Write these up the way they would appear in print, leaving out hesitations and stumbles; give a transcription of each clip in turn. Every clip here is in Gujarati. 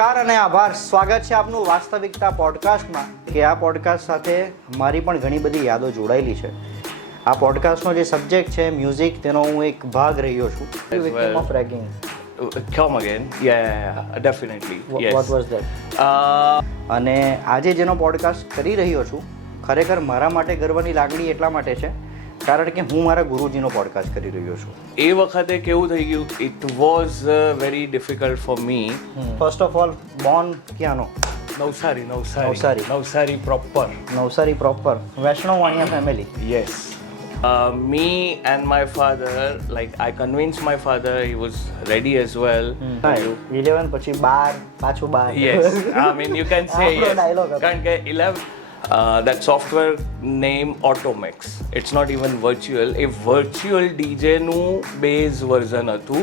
નમસ્કાર અને આભાર. સ્વાગત છે આપનું વાસ્તવિકતા પોડકાસ્ટમાં. કે આ પોડકાસ્ટ સાથે મારી પણ ઘણી બધી યાદો જોડાયેલી છે. આ પોડકાસ્ટનો જે સબ્જેક્ટ છે મ્યુઝિક, તેનો હું એક ભાગ રહ્યો છું. Victim of ragging. Come again. Yeah, definitely. Yes. What was that? અને આજે જેનો પોડકાસ્ટ કરી રહ્યો છું, ખરેખર મારા માટે ગર્વની લાગણી એટલા માટે છે કારણ કે હું મારા ગુરુજીનો પોડકાસ્ટ કરી રહ્યો છું. એ વખતે કેવું થઈ ગયું, it was very difficult for me. First of all, born ક્યાંનો? નવસારી proper. નવસારી પ્રોપર, વૈષ્ણવ વાણિયા family. Yes. Me and my father, like I convinced my father, he was ready as well. 11 પછી 12 પાછું 12. Yes, I mean you can say આપણો yes. dialogue હતો. કારણ કે 11 that software name Automex. It's not even virtual. A virtual DJ નું base version હતું.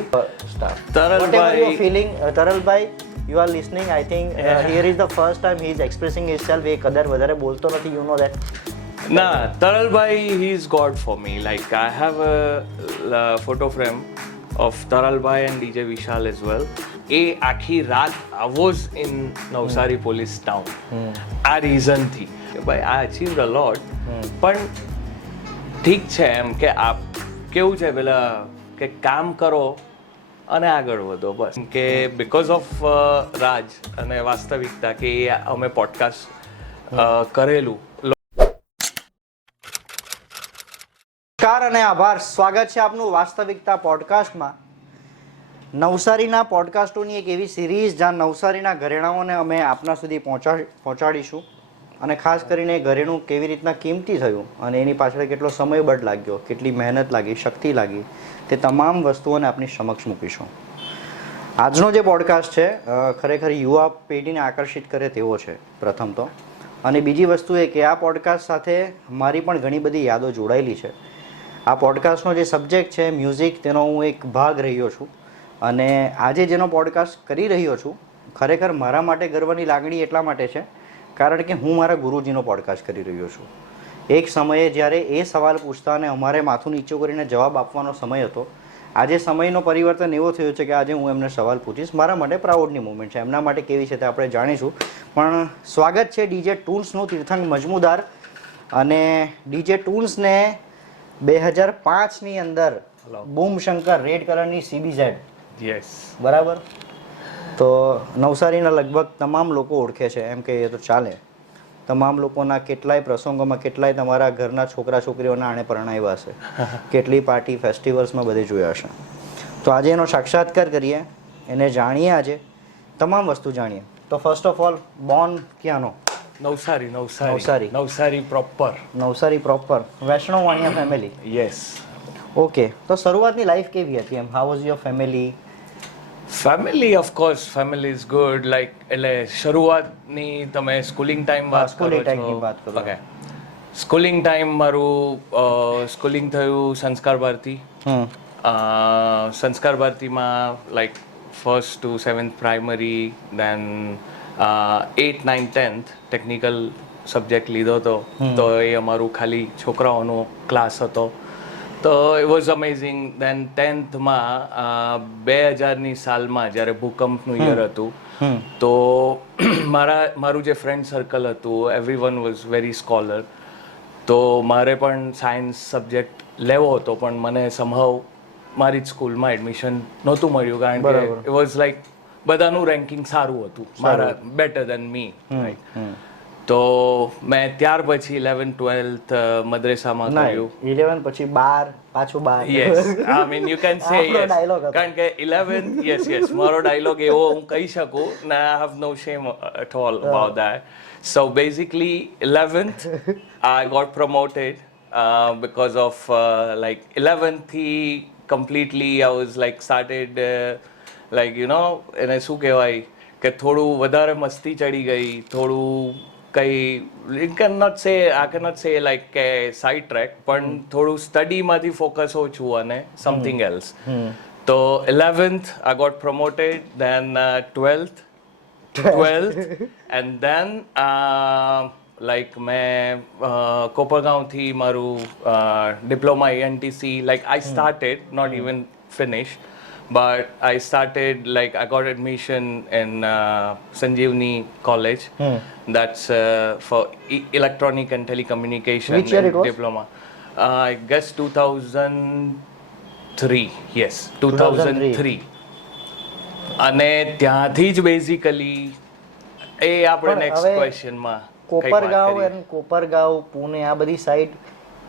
Start. તરલભાઈ- Whatever you're feeling, Taralbhai, you are listening. I think here is the first time he is expressing himself. એ કદર વધારે બોલતો નથી, you know that. Nah, Taralbhai, he's God for me. Like I have a photo frame of Taralbhai and DJ Vishal as well. એ આખી રાત I was in Navsari police town. આ reason થી કે ભાઈ I achieved a lot. પણ ઠીક છે એમ કે આપ કેવું છે પેલા કે કામ કરો અને આગળ વધો બસ. કે બીકોઝ ઓફ રાજ અને વાસ્તવિકતા કે એ અમે પોડકાસ્ટ કરેલું. નમસ્કાર અને આભાર. સ્વાગત છે આપનું વાસ્તવિકતા પોડકાસ્ટમાં. નવસારીના પોડકાસ્ટોની એક એવી સિરીઝ જ્યાં નવસારીના ઘરેણાઓને અમે આપના સુધી પહોંચાડીશું અને ખાસ કરીને ઘરેણું કેવી રીતના કિંમતી થયું અને એની પાછળ કેટલો સમય બળ લાગ્યો, કેટલી મહેનત લાગી, શક્તિ લાગી, તે તમામ વસ્તુઓને આપની સમક્ષ મૂકીશું. આજનો જે પોડકાસ્ટ છે ખરેખર યુવા પેઢીને આકર્ષિત કરે તેવો છે પ્રથમ તો, અને બીજી વસ્તુ એ કે આ પોડકાસ્ટ સાથે મારી પણ ઘણી બધી યાદો જોડાયેલી છે. આ પોડકાસ્ટનો જે સબ્જેક્ટ છે મ્યુઝિક, તેનો હું એક ભાગ રહ્યો છું અને આજે જેનો પોડકાસ્ટ કરી રહ્યો છું, ખરેખર મારા માટે ગર્વની લાગણી એટલા માટે છે કારણ કે હું મારા ગુરુજીનો પોડકાસ્ટ કરી રહ્યો છું. એક સમયે જ્યારે એ સવાલ પૂછતા અને અમારે માથું નીચું કરીને જવાબ આપવાનો સમય હતો, આજે સમયનો પરિવર્તન એવો થયો છે કે આજે હું એમને સવાલ પૂછીશ. મારા માટે પ્રાઉડની મુમેન્ટ છે, એમના માટે કેવી છે તે આપણે જાણીશું. પણ સ્વાગત છે ડીજે ટૂન્સનું, તીર્થંક મજમુદાર. અને ડીજે ટૂન્સને 2005ની અંદર બૂમ શંકર રેડ કલરની CBZ, યસ, બરાબર, તો નવસારીના લગભગ તમામ લોકો ઓળખે છે, એમ કહીએ તો ચાલે. તમામ લોકોના કેટલાય પ્રસંગોમાં, કેટલાય તમારા ઘરના છોકરા છોકરીઓના આણે પરણાવ્યા હશે, કેટલી પાર્ટી ફેસ્ટિવલ્સમાં બધે જોયા હશે. તો આજે એનો સાક્ષાત્કાર કરીએ, એને જાણીએ, આજે તમામ વસ્તુ જાણીએ. તો ફર્સ્ટ ઓફ ઓલ, બોર્ન ક્યાંનો? નવસારી proper. નવસારી પ્રોપર, વૈષ્ણવ વાણિયા ફેમિલી. Yes. ઓકે, તો શરૂઆતની લાઈફ કેવી હતી એમ? How was your family? Family, of course, family is good. Like એટલે શરૂઆતની તમે સ્કૂલિંગ ટાઈમ વાત કરો સ્કૂલિંગ ટાઈમની છો. વાત કરો. ઓકે, સ્કૂલિંગ ટાઈમ મારું સ્કૂલિંગ થયું સંસ્કાર ભારતી. સંસ્કાર ભારતીમાં like 1st to 7th primary, then 8th 9th 10th technical subject લીધો હતો. તો એ અમારું ખાલી છોકરાઓનો ક્લાસ હતો. તો ઇટ વોઝ અમેઝિંગ. દેન 10thમાં 2000ની સાલમાં જ્યારે ભૂકંપનું યર હતું, તો મારું જે ફ્રેન્ડ સર્કલ હતું, every one was very scholar. તો મારે પણ સાયન્સ સબ્જેક્ટ લેવો હતો, પણ મને સમહાવ મારી જ સ્કૂલમાં એડમિશન નહોતું મળ્યું કારણ કે ઇટ વોઝ લાઈક બધાનું રેન્કિંગ સારું હતું, મારા બેટર દેન મી. તો મેં ત્યાર પછી 11th 12th મદ્રેસામાં કર્યું. 11 પછી 12 પાછું 12. Yes, I mean you can say આપણો યસ. dialogue હતો. કારણ કે 11th, યસ, મારો ડાયલોગ એવો હું કહી શકું ને, I have no shame at all about that. So basically 11th I got promoted because of like 11th થી completely I was like started like you know, એને શું કહેવાય કે થોડું વધારે મસ્તી ચડી ગઈ, થોડું કંઈ I cannot say like કે સાઇડ ટ્રેક, પણ થોડું સ્ટડીમાંથી ફોકસ ઓછું અને સમથિંગ એલ્સ. તો 11th I got promoted, then 12th and then like મેં કોપરગાંવથી મારું diploma ANTC, like I started, not even finished, but I started like I got admission in Sanjeevani College. That's for electronic and telecommunication. Which year and it was? Diploma. I guess 2003. Yes, 2003. 2003. અને ત્યાંથી જ બેઝિકલી એ આપણે પણ નેક્સ્ટ હવે ક્વેશ્ચનમાં કોપરગાંવ અને કોપરગાંવ પુણે આ બધી સાઈડ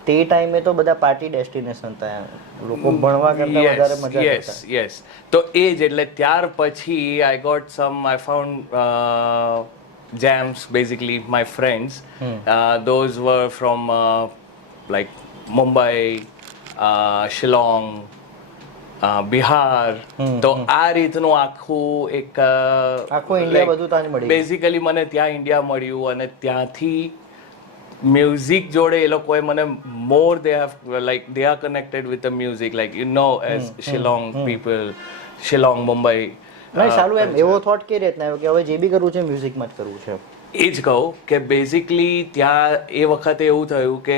તે ટાઈમે તો બધા પાર્ટી ડેસ્ટિનેશન હતા લોકો ભણવા કરતા વધારે મજા યસ કરતા યસ તો એ જ એટલે ત્યાર પછી I got some I found jams basically my friends those were from like Mumbai Shillong Bihar તો આ રીતનું આખું એક આખું ઇન્ડિયા બધું ત્યાં જ મળી ગયું. બેઝિકલી મને ત્યાં ઇન્ડિયા મળ્યું અને ત્યાંથી મ્યુઝિક જોડે એ લોકોએ મને more they have like they are connected with the music like you know as Shillong people Shillong Mumbai નહીં સારું એમ એવો થોટ કે રીતના આવ્યો કે હવે જે બી કરવું છે મ્યુઝિકમાં જ કરવું છે એ જ કહું કે બેઝિકલી ત્યાં એ વખતે એવું થયું કે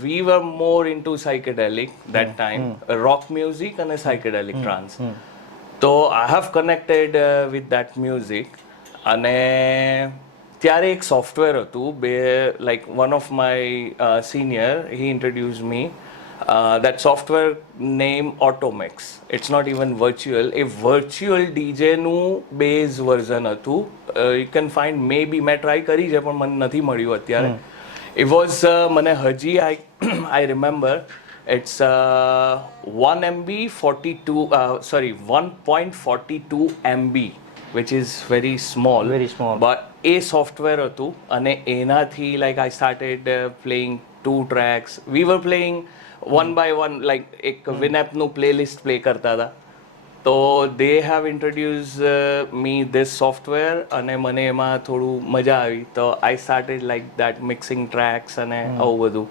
we were more into psychedelic that time rock music અને સાયકેડેલિક ટ્રાન્સ તો I have connected with that music અને ત્યારે એક સોફ્ટવેર હતું like one of my senior he introduce me that software name Automix. It's not even virtual. A virtual DJ નું બેઝ વર્ઝન હતું. You can find maybe મેં ટ્રાય કરી છે પણ મને નથી મળ્યું અત્યારે. It was મને હજી I remember it's 1 MB 1.42 MB which is very small. Very small. But A software હતું અને એનાથી like I started playing 2 tracks. We were playing one by one like એક વિનેપનું પ્લેલિસ્ટ પ્લે કરતા હતા તો they have introduce me this software અને મને એમાં થોડું મજા આવી તો I started like that mixing tracks અને આવું બધું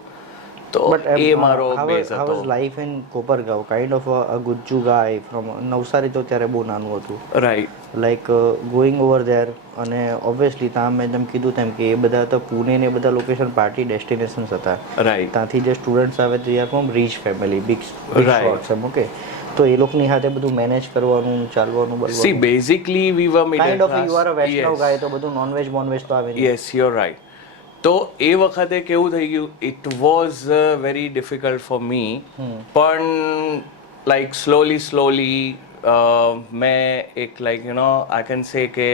તો એ મારો બેઝ how હતો was life in કોપરગાંવ kind of a Gujju guy from Navsari તો ત્યારે બહુ નાનું હતું right like going over there અને ઓબ્વિયસલી ત્યાં મેં જેમ કીધું તેમ કે એ બધા તો પુણે ને એ બધા લોકેશન પાર્ટી ડેસ્ટિનેશન્સ હતા રાઈટ ત્યાંથી જે સ્ટુડન્ટ્સ આવે તે are from rich family big Right. Shorts એમ ઓકે તો એ લોકોની સાથે બધું મેનેજ કરવાનું ચાલવાનું see basically we were kind middle of you are a Vaishnav guy તો બધું નોનવેજ તો આવે નહીં. યસ યુ આર રાઈટ તો એ વખતે કેવું થઈ ગયું it was very difficult for me પણ લાઈક સ્લોલી મેં એક like you know I can say કે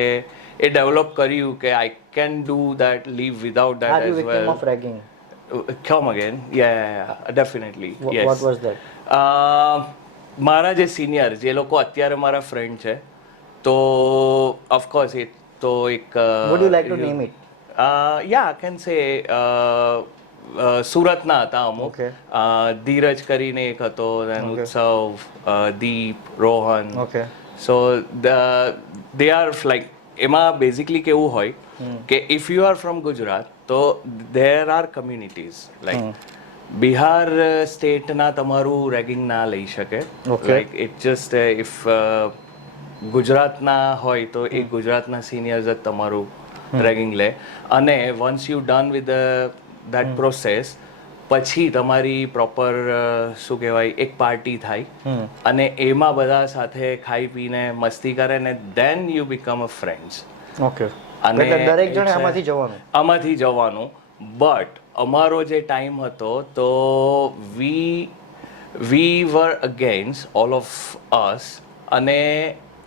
એ ડેવલપ કર્યું કે I can do that live without Are that you as victim well of ragging? come again yeah definitely yes What was that? મારા જે સિનિયર જે લોકો અત્યારે મારા ફ્રેન્ડ છે તો ઓફકોર્સ એ તો એક Would you like to name it? Yeah I can સે સુરતના હતા અમુક Okay. ધીરજ કરીને એક હતો then Okay. Utsav Deep Rohan Okay. So they are like એમાં બેઝિકલી કેવું હોય કે if you are from Gujarat તો there are communities like Bihar સ્ટેટના તમારું રેગિંગ ના લઈ શકે Okay. Like it just if ગુજરાતના હોય તો એ ગુજરાતના સિનિયર્સ જ તમારું રેગિંગ લે અને once you done with that process પછી તમારી પ્રોપર શું કહેવાય એક પાર્ટી થાય અને એમાં બધા સાથે ખાઈ પીને મસ્તી કરે ને then you become a friends Okay. અને એટલે દરેક જણે it's a- આમાંથી જવાનું. આમાંથી જવાનું બટ અમારો જે ટાઈમ હતો તો વી વર અગેન્સ્ટ ઓલ ઓફ અસ અને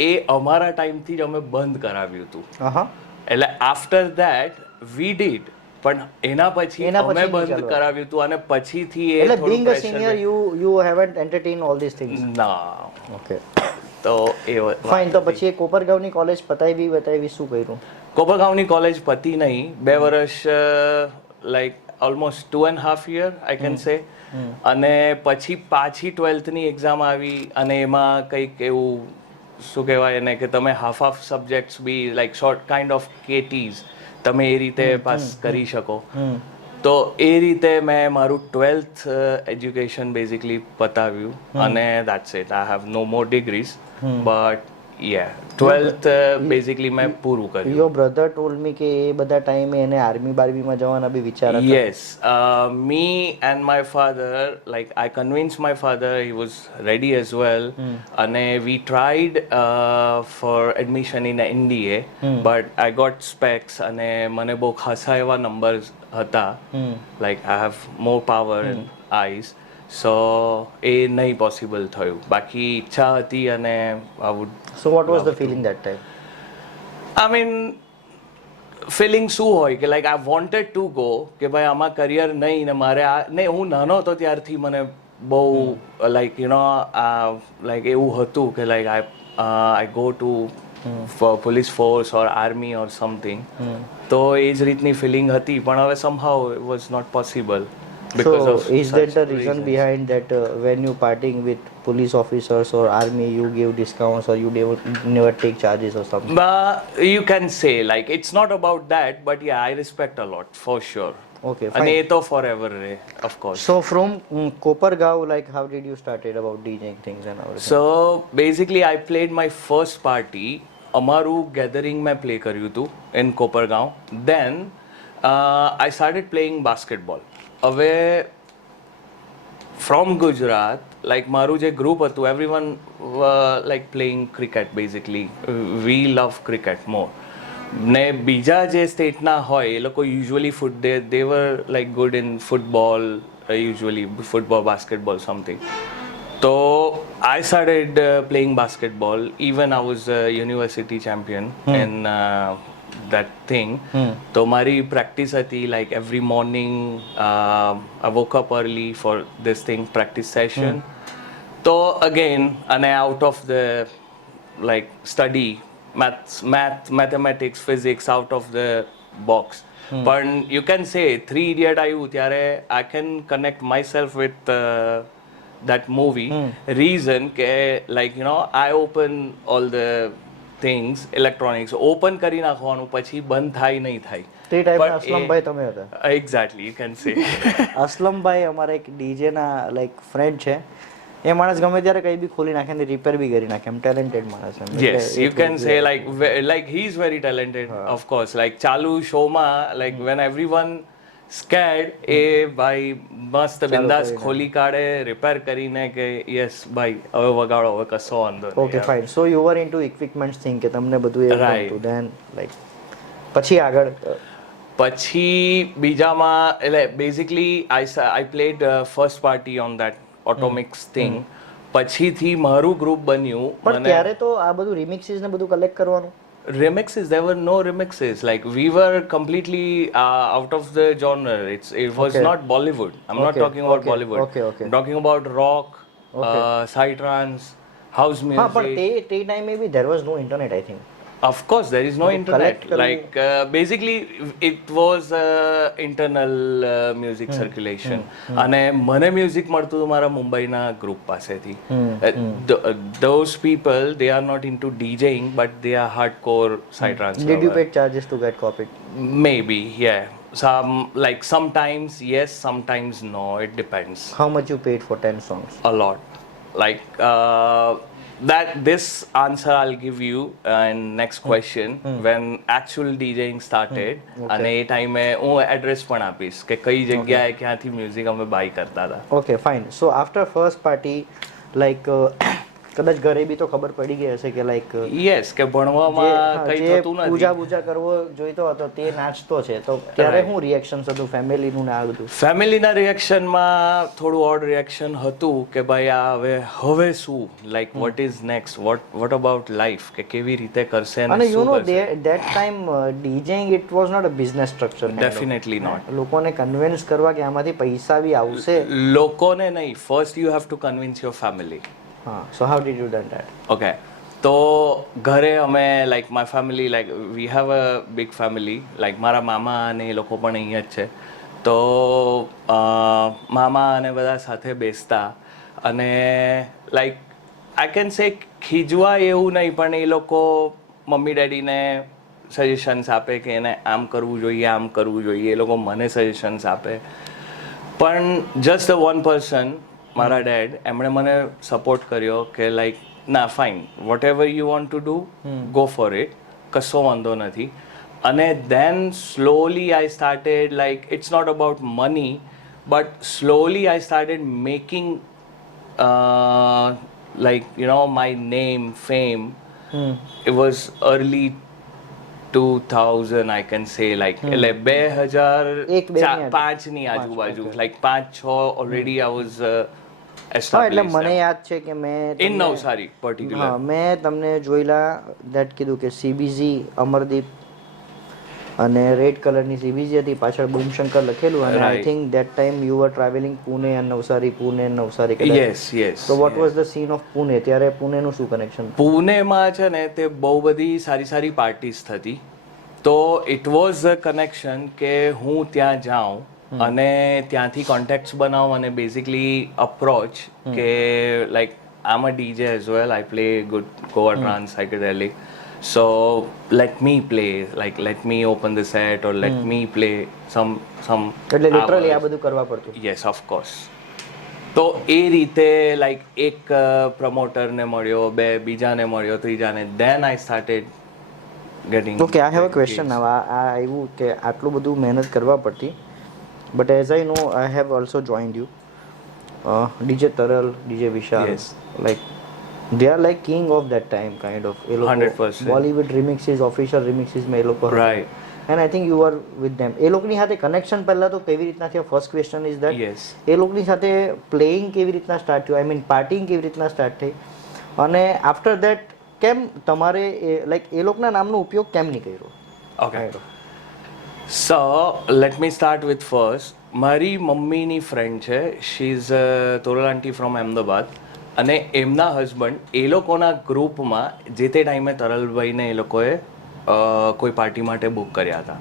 એ અમારા ટાઈમથી જ અમે બંધ કરાવ્યું હતું Uh-huh. એટલે આફ્ટર ધેટ વી ડીડ પણ એના પછી એના અમે પછી નહીં બંધ ચાલુ. કરાવ્યું હતું અને પછીથી એ એટલે થોડું being a pressure senior you haven't entertained all these things. ના Okay. તો એ Fine તો પછી એ કોપરગાંવની કોલેજ બતાવી શું કર્યું? કોપરગાંવની કોલેજ પતી નહીં 2 વર્ષ like almost 2.5 year I can સે અને પછી પાછી 12th એક્ઝામ આવી અને એમાં કંઈક એવું શું કહેવાય એને કે તમે half subjects be like short kind of KTs તમે એ રીતે પાસ કરી શકો તો એ રીતે મેં મારું 12th એજ્યુકેશન બેઝિકલી પતાવ્યું અને that's it I have no more degrees but yeah 12th basically મેં પૂરું કર્યું. યોર બ્રધર ટોલ્ડ મી કે એ બધા ટાઈમે એને આર્મી બાર્મીમાં જવાના બી વિચાર હતા. Yes, me and my father, like I convinced my father, he was ready as well. And we tried for admission in NDA, but I got specs and મને બહુ ખાસા એવા numbers હતા. Like I have more power and eyes. So એ નહીં પોસિબલ થયું. બાકી ઈચ્છા હતી અને I would. So what was the feeling that time? I mean, feeling શું હોય કે like I wanted to go કે ભાઈ આમાં કરિયર નહીં ને મારે આ નહીં હું નાનો હતો ત્યારથી મને બહુ લાઈક યુ નો લાઈક એવું હતું કે like I go to police force or army or something તો એ જ રીતની ફિલિંગ હતી પણ હવે somehow it was not possible. So is that the reason behind that when you partying with police officers or army you give discounts or you never take charges or something? But you can say like it's not about that but yeah I respect a lot for sure. Okay, અને fine. એ તો forever રહે of course. So from Kopargaon, like how did you started about DJing things and everything? So basically I played my first party અમારું ગેધરિંગ મેં પ્લે કર્યું હતું in Kopargaon. Then I started playing basketball. હવે ફ્રોમ ગુજરાત લાઈક મારું જે ગ્રુપ હતું everyone like playing cricket basically we love cricket more ને બીજા જે સ્ટેટના હોય એ લોકો usually they were like good in football usually football basketball something તો I started playing basketball even I was university champion in that thing. So my practice હતી like every morning I woke up early for this thing practice session. So again and out of the like study mathematics physics out of the box. But you can say 3 Idiot આયુ ત્યારે I can connect myself with that movie reason કે like you know I open all the things electronics open કરી નાખવાનું પછી બંધ થાય નહીં થાય તે ટાઈમે અસલમભાઈ તમે હતા? Exactly you can say. અસલમભાઈ અમારા એક ડીજે ના લાઈક ફ્રેન્ડ છે એ માણસ ગમે ત્યારે કઈ બી ખોલી નાખે ને રિપેર બી કરી નાખે એમ ટેલેન્ટેડ માણસ એમ. Yes, you can say like he is very talented of course like ચાલુ શોમાં like when everyone scared એ ભાઈ મસ્ત બિંદાસ ખોલી કાઢે રિપેર કરીને કે યસ ભાઈ હવે વગાડો હવે કશો વાંધો નહીં. Okay fine. So you were into equipments thing કે તમને બધું એ Right. હતું ધેન લાઈક પછી આગળ પછી બીજામાં એટલે basically I played first party on that automix thing પછીથી મારું ગ્રુપ બન્યું. પણ ત્યારે તો આ બધું રિમિક્સીસ ને બધું કલેક્ટ કરવાનું? Remixes, there were no remixes. Like we were completely out of the genre. It was Okay. not Bollywood. I'm not Okay, talking about okay, Bollywood. okay. I'm talking about rock, psytrance, house હા પણ music. તે ટાઈમે બી there was no internet I think. Of course, there is no internet. collect Like basically, it was internal music circulation. અને મને મ્યુઝિક મળતું હતું મારા મુંબઈના ગ્રુપ પાસેથી. Those people, they are not into DJing, but they are hardcore psytrance. Did you lover. pay charges to get copied? Maybe, yeah. Sometimes yes, sometimes no. It depends. How much you paid for 10 songs? A lot. Like this answer I'll give you in next question when actual DJing started. અને એ ટાઈમે હું એડ્રેસ પણ આપીશ કે કઈ જગ્યાએ ક્યાંથી મ્યુઝિક અમે બાય કરતા હતા. Okay fine. So after first party like કદાચ ઘરે બી તો ખબર પડી ગઈ હશે કે લાઈક યસ કે ભણવામાં કઈ થતું પૂજા નથી. પૂજા કરવો જોઈતો હતો તે નાચતો છે તો ત્યારે શું રિએક્શન હતું ફેમિલીનું ને આ બધું? ફેમિલીના રિએક્શનમાં થોડું ઓડ રિએક્શન હતું કે ભાઈ આ હવે શું like what is next what about life કે કેવી રીતે કરશે અને you know that time DJing it was not a business structure. Definitely not. લોકોને કન્વિન્સ કરવા કે આમાંથી પૈસા બી આવશે. લોકોને નહીં, first you have to convince your family. હા. So how did you done that? Okay, તો ઘરે અમે like my family like we have a big family like મારા મામા અને એ લોકો પણ અહીંયા જ છે. તો મામા અને બધા સાથે બેસતા અને લાઈક આઈ કેન સે ખીજવા એવું નહીં પણ એ લોકો મમ્મી ડેડીને સજેશન્સ આપે કે એને આમ કરવું જોઈએ આમ કરવું જોઈએ. એ લોકો મને સજેશન્સ આપે પણ જસ્ટ ધ વન પર્સન મારા ડેડ એમણે મને સપોર્ટ કર્યો કે લાઈક ના fine whatever you want to do go for it, કશો વાંધો નથી. અને then slowly I started like it's not about money but slowly I started making like you know my name fame. It was early 2000 I can say like એટલે 2005 ની આજુબાજુ like 5-6 already I was એટલે established મને યાદ છે કે મેં in Navsari particular. હા મેં તમને જોયેલા દેટ કીધું કે CBG અમરદીપ અને રેડ કલરની CBG હતી, પાછળ બૂમશંકર લખેલું, અને I think that time you var travelling Pune and Navsari yes yes So what was the scene of Pune? ત્યારે પુણેનું શું કનેક્શન? પુણેમાં છે ને તે બહુ બધી સારી પાર્ટીઝ થતી, તો ઇટ વોઝ અ કનેક્શન કે હું ત્યાં જાઉં અને ત્યાંથી કોન્ટેક્ટ્સ બનાવું અને બેઝિકલી અપ્રોચ કે like I am a DJ as well, I play good Goa trance psychedelic, so let me play, like let me open the set or let me play some એટલે લિટરલી આ બધું કરવા પડતું. yes of course. તો એ રીતે લાઈક એક પ્રમોટરને મળ્યો, બે બીજાને મળ્યો, ત્રીજાને, then I started getting. Okay, I have a question now. આ આવ્યું કે આટલું બધું મહેનત કરવા પડતી, but as I know I have also joined you DJ Taral, DJ Vishal, Yes. like they are like king of that time kind of. એ લોકો 100%. Bollywood remixes, official remixes માં એ લોકો હતા. Right. And I think you were with them. એ લોકોની સાથે કનેક્શન પહેલા તો કેવી રીતના થયો? First question is that. Yes. એ લોકોની સાથે પ્લેઇંગ કેવી રીતના સ્ટાર્ટ થયું? આઈ મીન પાર્ટિંગ કેવી રીતના સ્ટાર્ટ થઈ? અને આફ્ટર ધેટ કેમ તમારે લાઈક એ લોકોના નામનો ઉપયોગ કેમ નહીં કર્યો? Okay. So let me start with first. મારી મમ્મીની ફ્રેન્ડ છે, she is Toral aunty from Ahmedabad, અને એમના હસબન્ડ એ લોકોના ગ્રુપમાં જે તે ટાઈમે તરલભાઈને એ લોકોએ કોઈ પાર્ટી માટે બુક કર્યા હતા.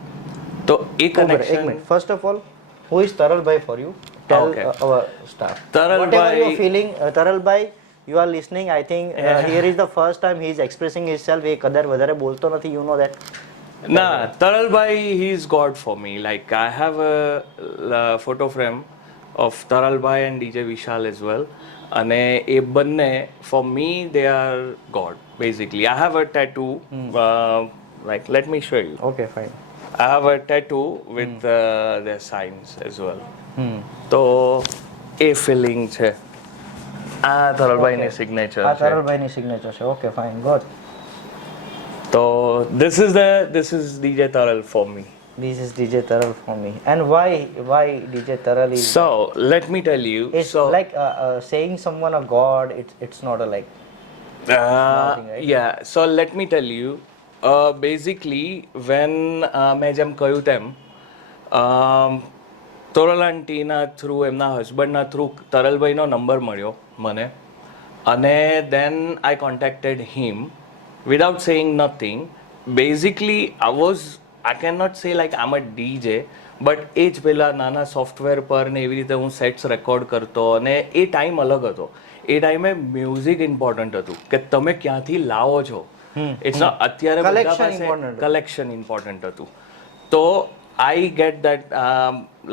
તો એ connection first of all, who is Taralbhai for you? Tell Okay. Our staff. Taralbhai- Whatever you are feeling, Taralbhai, you are listening. I think here is the first time he is expressing himself. એ કદર વધારે બોલતો નથી, you know that. ના, તરલભાઈ he is God for me. Like I have a photo frame of તરલભાઈ and DJ Vishal as well. અને એ બંને for me they are God basically. I have a tattoo like let me show you. Okay, fine. I have a tattoo with their signs as well. તો એ ફિલિંગ છે. આ તરલભાઈની સિગ્નેચર આ છે. તરલભાઈની સિગ્નેચર છે. Okay, fine, good. તો this is DJ Taral for me. This is DJ Taral for me. And why DJ Taral is? So let me tell you. It's like saying someone a god. It's not a like. thing, right? Yeah. So let me tell you. Basically, when મેં જેમ કહ્યું તેમ તોરલ આંટીના થ્રુ, એમના હસબન્ડના થ્રુ તરલભાઈનો નંબર મળ્યો મને, અને દેન આઈ કોન્ટેક્ટેડ હિમ without saying nothing. Basically, I cannot say like I'm a DJ, but એ જ પેલા નાના સોફ્ટવેર પર ને એવી રીતે હું સેટ્સ રેકોર્ડ કરતો, અને એ ટાઈમ અલગ હતો. એ ટાઈમે મ્યુઝિક ઇમ્પોર્ટન્ટ હતું કે તમે ક્યાંથી લાવો છો. ઇટ્સ નોટ અત્યારે કલેક્શન ઇમ્પોર્ટન્ટ હતું. તો I get that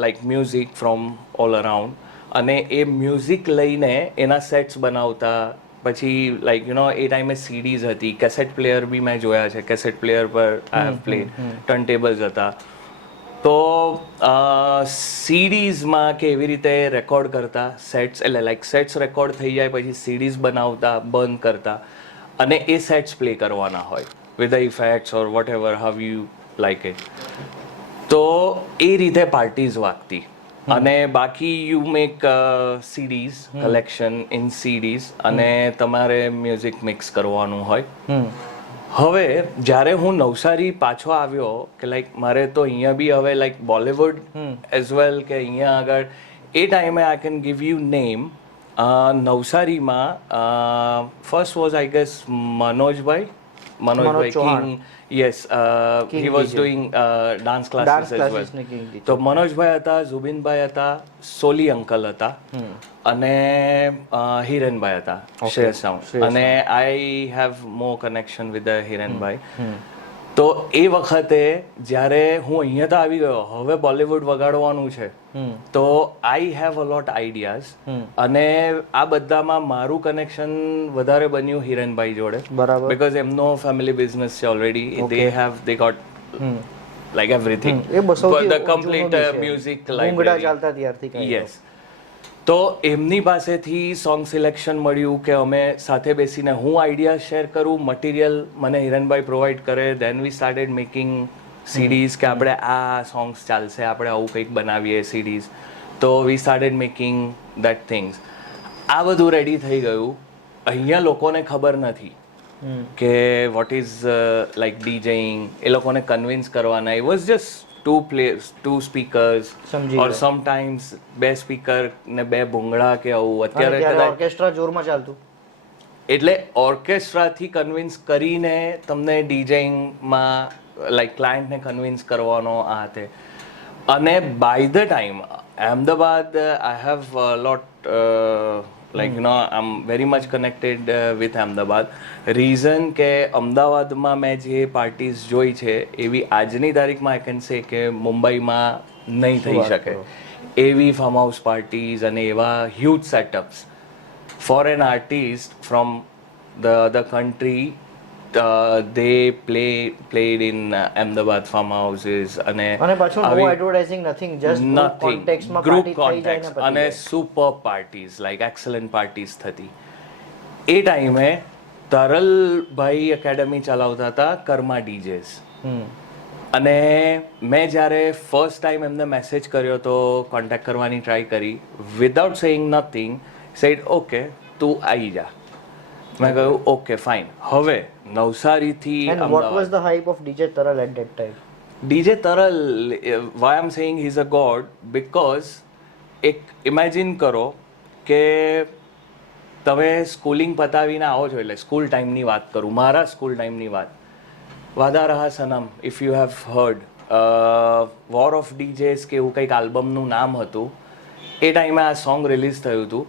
like music from all around, અને એ મ્યુઝિક લઈને એના સેટ્સ બનાવતા. પછી લાઈક યુ નો એ ટાઈમે CDs હતી, કેસેટ પ્લેયર બી મેં જોયા છે, કેસેટ પ્લેયર પર I have played, turn tables હતા. તો CDsમાં કે એવી રીતે રેકોર્ડ કરતા સેટ્સ, એટલે લાઈક સેટ્સ રેકોર્ડ થઈ જાય પછી CDs બનાવતા, બંધ કરતા, અને એ સેટ્સ પ્લે કરવાના હોય with the effects or vote ever how you like it. તો એ રીતે પાર્ટીઝ વાગતી. અને બાકી you make CDs, collection in CDs, અને તમારે મ્યુઝિક મિક્સ કરવાનું હોય. હવે જ્યારે હું નવસારી પાછો આવ્યો કે લાઈક મારે તો અહીંયા બી હવે લાઈક બોલિવૂડ એઝ વેલ કે અહીંયા આગળ એ ટાઈમે I can give you name. નવસારીમાં first was I guess Manojbhai king. Yes, he was doing dance classes as well. તો મનોજભાઈ હતા, ઝુબિનભાઈ હતા, સોલી અંકલ હતા, અને હિરેનભાઈ હતા, શ્રેયસ સાઉન્ડ. અને I have more connection with the Hirenbhai. તો એ વખતે જ્યારે હું અહીંયા તો આવી ગયો, હવે બોલિવૂડ વગાડવાનું છે, તો I have a lot ideas, અને આ બધામાં મારું કનેક્શન વધારે બન્યું હિરણભાઈ જોડે, બરાબર. બીકોઝ એમનો ફેમિલી બિઝનેસ છે ઓલરેડી, દે ગોટ લાઈક એવરીથિંગ, એ બસોથી ધ કમ્પ્લીટ મ્યુઝિક ભૂંગળા ચાલતા ત્યારથી કાંઈ. યસ. તો એમની પાસેથી સોંગ સિલેક્શન મળ્યું કે અમે સાથે બેસીને હું આઈડિયા શેર કરું, મટીરિયલ મને હિરણભાઈ પ્રોવાઈડ કરે, દેન વી સ્ટાર્ટેડ મેકિંગ સીડીઝ કે આપણે આ સોંગ્સ ચાલશે, આપણે આવું કંઈક બનાવીએ સીડીઝ. તો we started making that things. આ બધું રેડી થઈ ગયું. અહીંયા લોકોને ખબર નથી કે વોટ ઇઝ લાઈક ડીજેઇંગ. એ લોકોને કન્વિન્સ કરવાના, it was just two speakers or sometimes બે સ્પીકર ને બે ભૂંગળા કે આવું. અત્યારે ઓર્કેસ્ટ્રા જોરમાં ચાલતું, એટલે ઓર્કેસ્ટ્રાથી કન્વિન્સ કરીને તમને ડીજેઇંગમાં લાઈક ક્લાયન્ટને કન્વિન્સ કરવાનો આ તે. અને by the time Ahmedabad I have lot like I'm very much connected with Ahmedabad. Reason કે અમદાવાદમાં મેં જે પાર્ટીઝ જોઈ છે એવી આજની તારીખમાં આઈ કેન સે કે મુંબઈમાં નહીં થઈ શકે. એવી ફાર્મ હાઉસ પાર્ટીઝ અને એવા huge setups for an artist from the other country, they played in Ahmedabad farm houses અને પાછું નો એડવર્ટાઇઝિંગ નથિંગ, જસ્ટ કોન્ટેક્સ્ટમાં ગ્રુપ પાર્ટી થઈ જાય કોન્ટેક્ટ અને super parties like excellent parties થતી. એ ટાઈમે તરલભાઈ એકેડમી ચલાવતા હતા કર્મા ડીજેસ. અને મેં જ્યારે ફર્સ્ટ ટાઈમ એમને મેસેજ કર્યો તો કોન્ટેક્ટ કરવાની ટ્રાય કરી, without saying nothing said okay તું આવી જા. મેં કહ્યું ઓકે ફાઇન. હવે નવસારીથી And what was the hype of DJ Taral at that time? DJ Taral, why I'm saying he's a god, because એક ઇમેજિન કરો કે તમે સ્કૂલિંગ પતાવીને આવો છો, એટલે સ્કૂલ ટાઈમની વાત કરું, મારા સ્કૂલ ટાઈમની વાત. Vaada Raha Sanam, if you have heard, war of DJs કે એવું કંઈક આલ્બમનું નામ હતું. એ ટાઈમે આ સોંગ રિલીઝ થયું હતું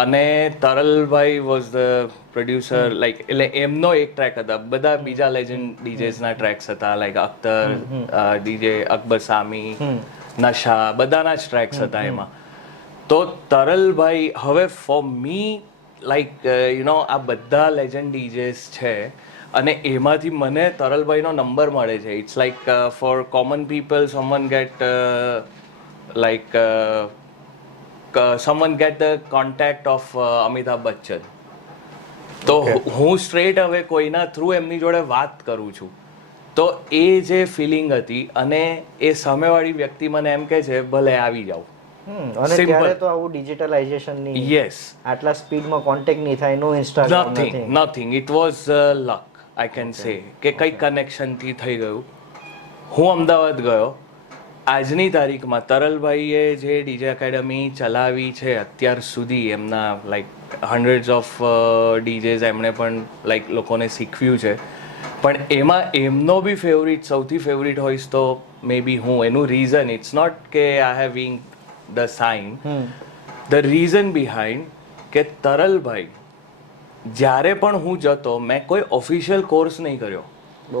અને તરલભાઈ વોઝ ધ પ્રોડ્યુસર. લાઈક એટલે એમનો એક ટ્રેક હતા, બધા બીજા લેજન્ડ ડીજેસના ટ્રેક્સ હતા, લાઈક અખ્તર, ડીજે અકબર સામી, નશા, બધાના જ ટ્રેક્સ હતા એમાં. તો તરલભાઈ, હવે ફોર મી લાઈક આ બધા લેજન્ડ ડીજેસ છે અને એમાંથી મને તરલભાઈનો નંબર મળે છે. It's like for common people someone get the contact of Amitabh Bachchan. તો હું સ્ટ્રેટ હવે કોઈના થ્રુ એમની જોડે વાત કરું છું. તો એ જે ફિલિંગ હતી, અને એ સામેવાળી વ્યક્તિ મને એમ કહે છે ભલે આવી જાઓ. અને ત્યારે તો આવું ડિજિટલાઇઝેશન ની, યસ, આટલા સ્પીડમાં કોન્ટેક્ટ નહીં થાય, no Instagram, nothing. It was luck, I can say કે કંઈક કનેક્શનથી થઈ ગયું. હું અમદાવાદ ગયો. આજની તારીખમાં તરલભાઈએ જે ડીજે એકેડમી ચલાવી છે અત્યાર સુધી, એમના લાઈક હન્ડ્રેડ્સ ઓફ ડીજેસ એમણે પણ લાઈક લોકોને શીખવ્યું છે. પણ એમાં એમનો બી ફેવરિટ, સૌથી ફેવરિટ હોઈશ તો મે બી હું. એનું રીઝન, ઇટ્સ નોટ કે I have wing the sign, the reason behind કે તરલભાઈ જ્યારે પણ હું જતો, મેં કોઈ ઓફિશિયલ કોર્સ નહીં કર્યો.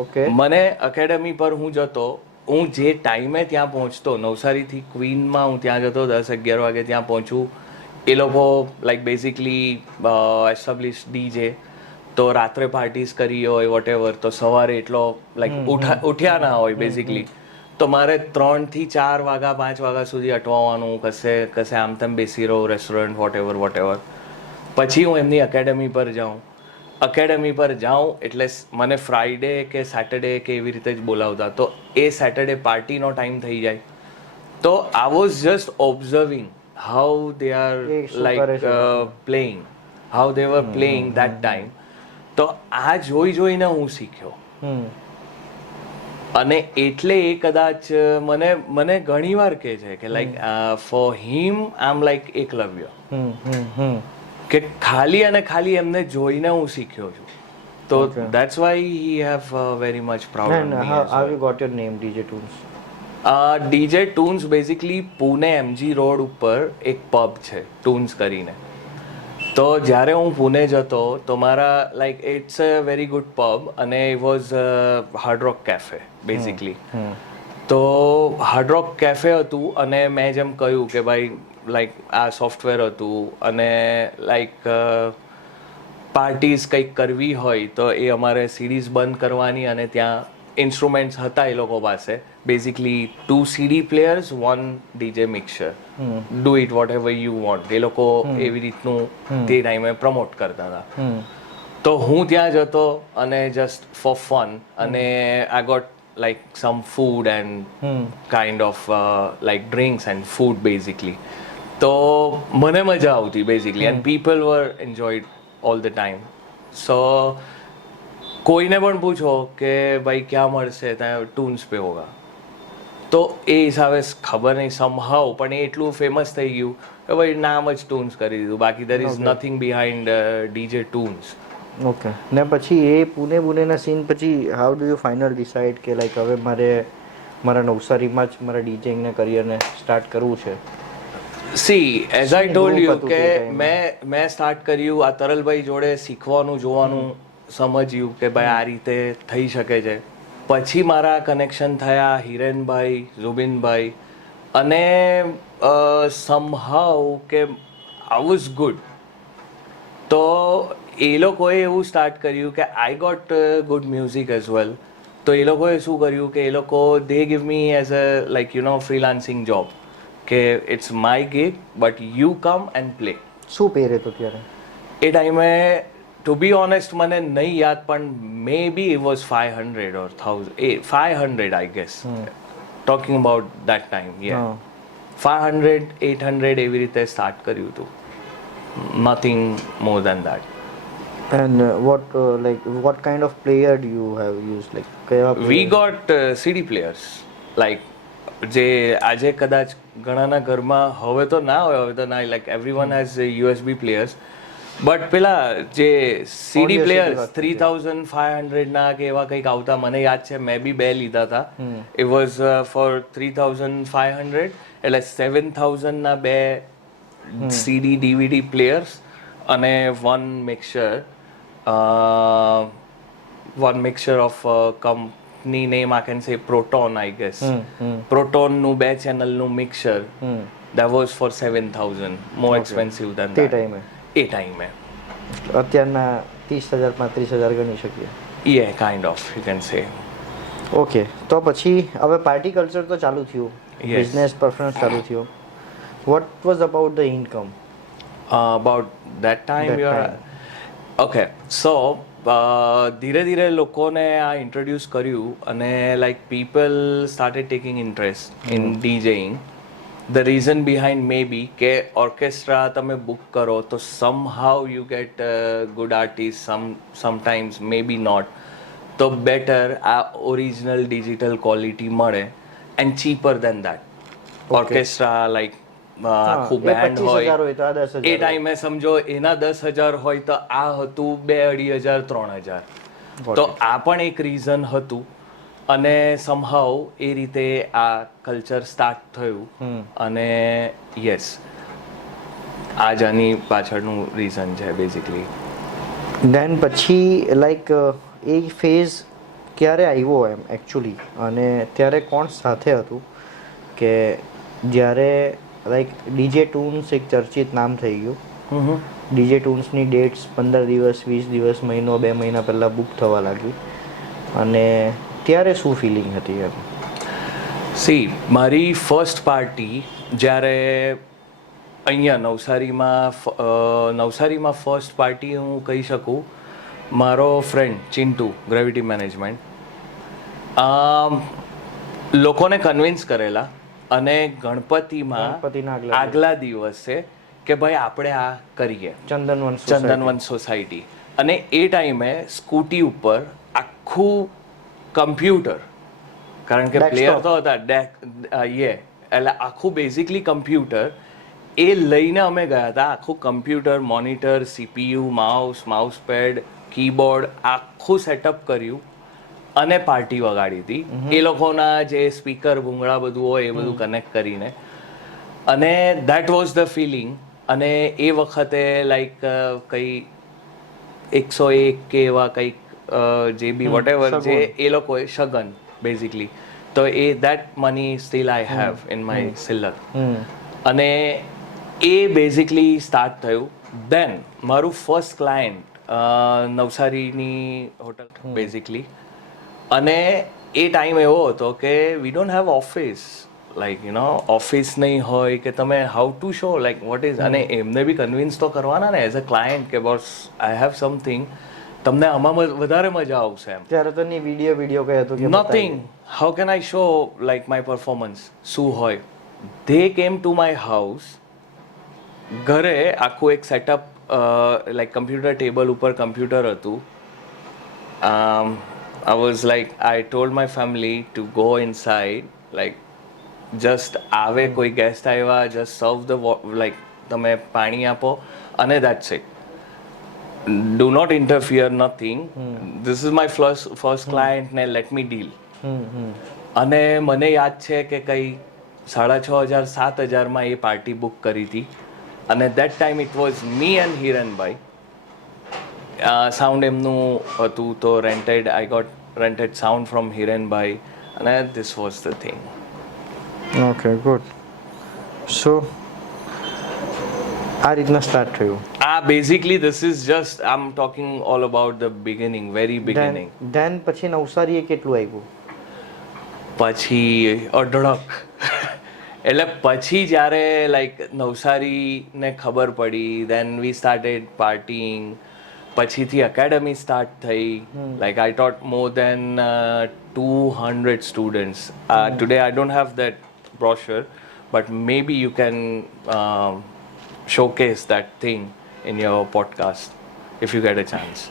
ઓકે. મને એકેડમી પર હું જતો, હું જે ટાઈમે ત્યાં પહોંચતો, નવસારીથી ક્વીનમાં હું ત્યાં જતો, 10-11 વાગે ત્યાં પહોંચું. એ લોકો લાઈક બેઝિકલી એસ્ટાબ્લિશ ડીજે, તો રાત્રે પાર્ટીઝ કરી હોય વોટેવર, તો સવારે એટલો લાઈક ઉઠ્યા ના હોય બેઝિકલી. તો મારે 3 થી 4 વાગ્યા 5 વાગ્યા સુધી અટવાવાનું, કશે આમ તેમ બેસી રહું, રેસ્ટોરન્ટ વોટેવર. પછી હું એમની એકેડમી પર જાઉં. એકેડમી પર જાઉં એટલે મને ફ્રાઈડે કે સેટરડે કે એવી રીતે જ બોલાવતા. તો એ સેટરડે પાર્ટીનો ટાઈમ થઈ જાય. તો I was just observing how they are like playing, how they were playing that time. તો આ જોઈને હું શીખ્યો. અને એટલે એ કદાચ મને ઘણી વાર કહે છે કે like for him I am like Eklavya, કે ખાલી અને ખાલી એમને જોઈને હું શીખ્યો છું. તો that's why he have very much proud of me. How you got your name DJ Tunes? DJ Tunes basically Pune MG road ઉપર એક પબ છે ટૂન્સ કરીને. તો તો જ્યારે હું પુણે જતો તો મારા like it's a very good pub અને it was Hard Rock Cafe basically. તો હાર્ડ રોક કેફે હતું અને મેં જેમ કહ્યું કે ભાઈ લાઈક આ સોફ્ટવેર હતું અને લાઈક પાર્ટીઝ કંઈક કરવી હોય તો એ અમારે સીડીઝ બંધ કરવાની અને ત્યાં ઇન્સ્ટ્રુમેન્ટ્સ હતા એ લોકો પાસે basically 2 CD players 1 DJ mixer do it whatever you want એ લોકો એવી રીતનું તે ટાઈમે પ્રમોટ કરતા હતા. તો હું ત્યાં જતો અને જસ્ટ ફોર ફન અને I got like some food and kind of like drinks and food basically. તો મને મજા આવતી basically and people were enjoyed all the time. So કોઈને પણ પૂછો કે ભાઈ ક્યાં મળશે ત્યાં ટૂન્સ પે હોગા તો એ હિસાબે ખબર નહીં somehow પણ એ એટલું ફેમસ થઈ ગયું કે ભાઈ નામ જ ટૂન્સ કરી દીધું બાકી there is nothing behind DJ tunes. Okay ને પછી એ પુણેના સીન પછી how do you final decide કે લાઈક હવે મારે મારા નવસારીમાં જ મારા ડીજેઇંગને કરિયરને સ્ટાર્ટ કરવું છે? C as I told you કે મેં સ્ટાર્ટ કર્યું આ તરલભાઈ જોડે શીખવાનું જોવાનું સમજ્યું કે ભાઈ આ રીતે થઈ શકે છે. પછી મારા કનેક્શન થયા હિરેનભાઈ ઝુબિનભાઈ અને સમહાઉ કે આઈ વોઝ ગુડ. તો એ લોકોએ એવું સ્ટાર્ટ કર્યું કે I got good music as well. તો એ લોકોએ શું કર્યું કે એ લોકો they give me as a like you know freelancing job કે it's my gig but you come and play. શું પે રહેતો ત્યારે એ ટાઈમે ટુ બી ઓનેસ્ટ મને નહીં યાદ પણ maybe it was 500 or 500 I guess talking about that time. 500 800 એવી રીતે સ્ટાર્ટ કર્યું હતું. Nothing more than that. And what kind of player do you have used? Like we got CD players. Like જે આજે કદાચ ઘણાના ઘરમાં હવે તો ના હોય હવે તો ના like everyone has USB players. But પેલા જે CD players 3500 ના કે એવા કંઈક આવતા મને યાદ છે મેં બી 2 લીધા હતા. It was for 3500 એટલે 7000 ના 2 CD DVD players અને one mixture of company name I can say Proton I guess. Proton નું 2 channel નું mixture that was for 7000 more expensive than that. એ ટાઈમે અત્યારના 30000 35000 ગણી શકીએ. Yeah kind of you can say. Okay તો પછી હવે પાર્ટી કલ્ચર તો ચાલુ થયું બિઝનેસ પ્રેફરન્સ ચાલુ થયો. What was about the income? About that time you are okay. So ધીરે ધીરે લોકોને આ ઇન્ટ્રોડ્યુસ કર્યું અને like people started taking interest in DJing. The reason behind maybe કે ઓર્કેસ્ટ્રા તમે બુક કરો તો somehow you get good artist sometimes maybe not. તો બેટર આ ઓરિજિનલ ડિજિટલ ક્વોલિટી મળે and cheaper than that. Orchestra like આખું બેન્ડ હોય એ ટાઈમે સમજો એના 10,000 હોય તો આ હતું 2,500 3,000. તો આ પણ એક રીઝન હતું અને સમહાઉ એ રીતે આ કલ્ચર સ્ટાર્ટ થયું અને યસ આ જ આની પાછળનું રીઝન છે બેઝિકલી. દેન પછી લાઈક એ ફેઝ ક્યારે આવ્યો એમ એકચ્યુઅલી અને ત્યારે કોણ સાથે હતું કે જ્યારે લાઈક ડીજે ટૂન્સ એક ચર્ચિત નામ થઈ ગયું. ડીજે ટૂન્સની ડેટ્સ 15 દિવસ 20 દિવસ મહિનો 2 મહિના પહેલાં બુક થવા લાગી અને ત્યારે શું ફિલિંગ હતી એમ? સી મારી ફર્સ્ટ પાર્ટી જ્યારે અહીંયા નવસારીમાં ફર્સ્ટ પાર્ટી હું કહી શકું મારો ફ્રેન્ડ ચિન્ટુ ગ્રેવિટી મેનેજમેન્ટ લોકોને કન્વિન્સ કરેલા અને ગણપતિમાં આગલા દિવસે કે ભાઈ આપણે આ કરીએ ચંદનવન સોસાયટી. અને એ ટાઈમે સ્કૂટી ઉપર આખું કમ્પ્યુટર કારણ કે પ્લેયર તો હતા એટલે આખું બેઝિકલી કમ્પ્યુટર એ લઈને અમે ગયા હતા. આખું computer monitor CPU mouse pad keyboard આખું સેટઅપ કર્યું અને પાર્ટી વગાડી હતી. એ લોકોના જે સ્પીકર ભૂંગળા બધું હોય એ બધું કનેક્ટ કરીને અને દેટ વોઝ ધ ફિલિંગ. અને એ વખતે લાઈક કંઈ 101 કે એવા કંઈક જે બી વોટ એવર જે એ લોકોએ સગન બેઝિકલી, તો એ that money still I have in my cellar. અને એ બેઝિકલી સ્ટાર્ટ થયું. દેન મારું ફર્સ્ટ ક્લાયન્ટ નવસારીની હોટલ બેઝિકલી. અને એ ટાઈમ એવો હતો કે we don't have office, like you know office નહીં હોય કે તમે how to show like what is, અને એમને બી કન્વિન્સ તો કરવાના ને એઝ અ ક્લાયન્ટ કે બોસ આઈ હેવ સમથિંગ, તમને આમાં વધારે મજા આવશે એમ. ત્યારે તો ની વિડીયો કઈ હતું કે nothing, how can I show like my performance શું હોય. They came to my house, ઘરે આખું એક સેટઅપ લાઈક કમ્પ્યુટર ટેબલ ઉપર કમ્પ્યુટર હતું. I was like, I told my family to go inside, like just આવે કોઈ ગેસ્ટ આવ્યા, just serve the like તમે પાણી આપો અને that's it. Do not interfere, nothing. This is my first client ને let me deal. અને મને યાદ છે કે કંઈ 6,500-7,000 એ પાર્ટી બુક કરી હતી. અને that time it was me and Hiranbhai. Sound એમનું હતું તો rented, I got rented sound from Hiranbhai અને this was the thing. Okay, good. So આ રીતના સ્ટાર્ટ થયું. Basically this is just I am talking all about the beginning, very beginning. Then પછી નવસારીએ કેટલું આવ્યું? પછી અઢળક. એટલે પછી જ્યારે લાઈક નવસારીને ખબર પડી, દેન વી સ્ટાર્ટેડ પાર્ટીંગ. પછીથી એકેડમી સ્ટાર્ટ થઈ. Like I taught more than 200 students. Today I don't have that brochure, but maybe you can showcase that thing in your podcast if you get a chance.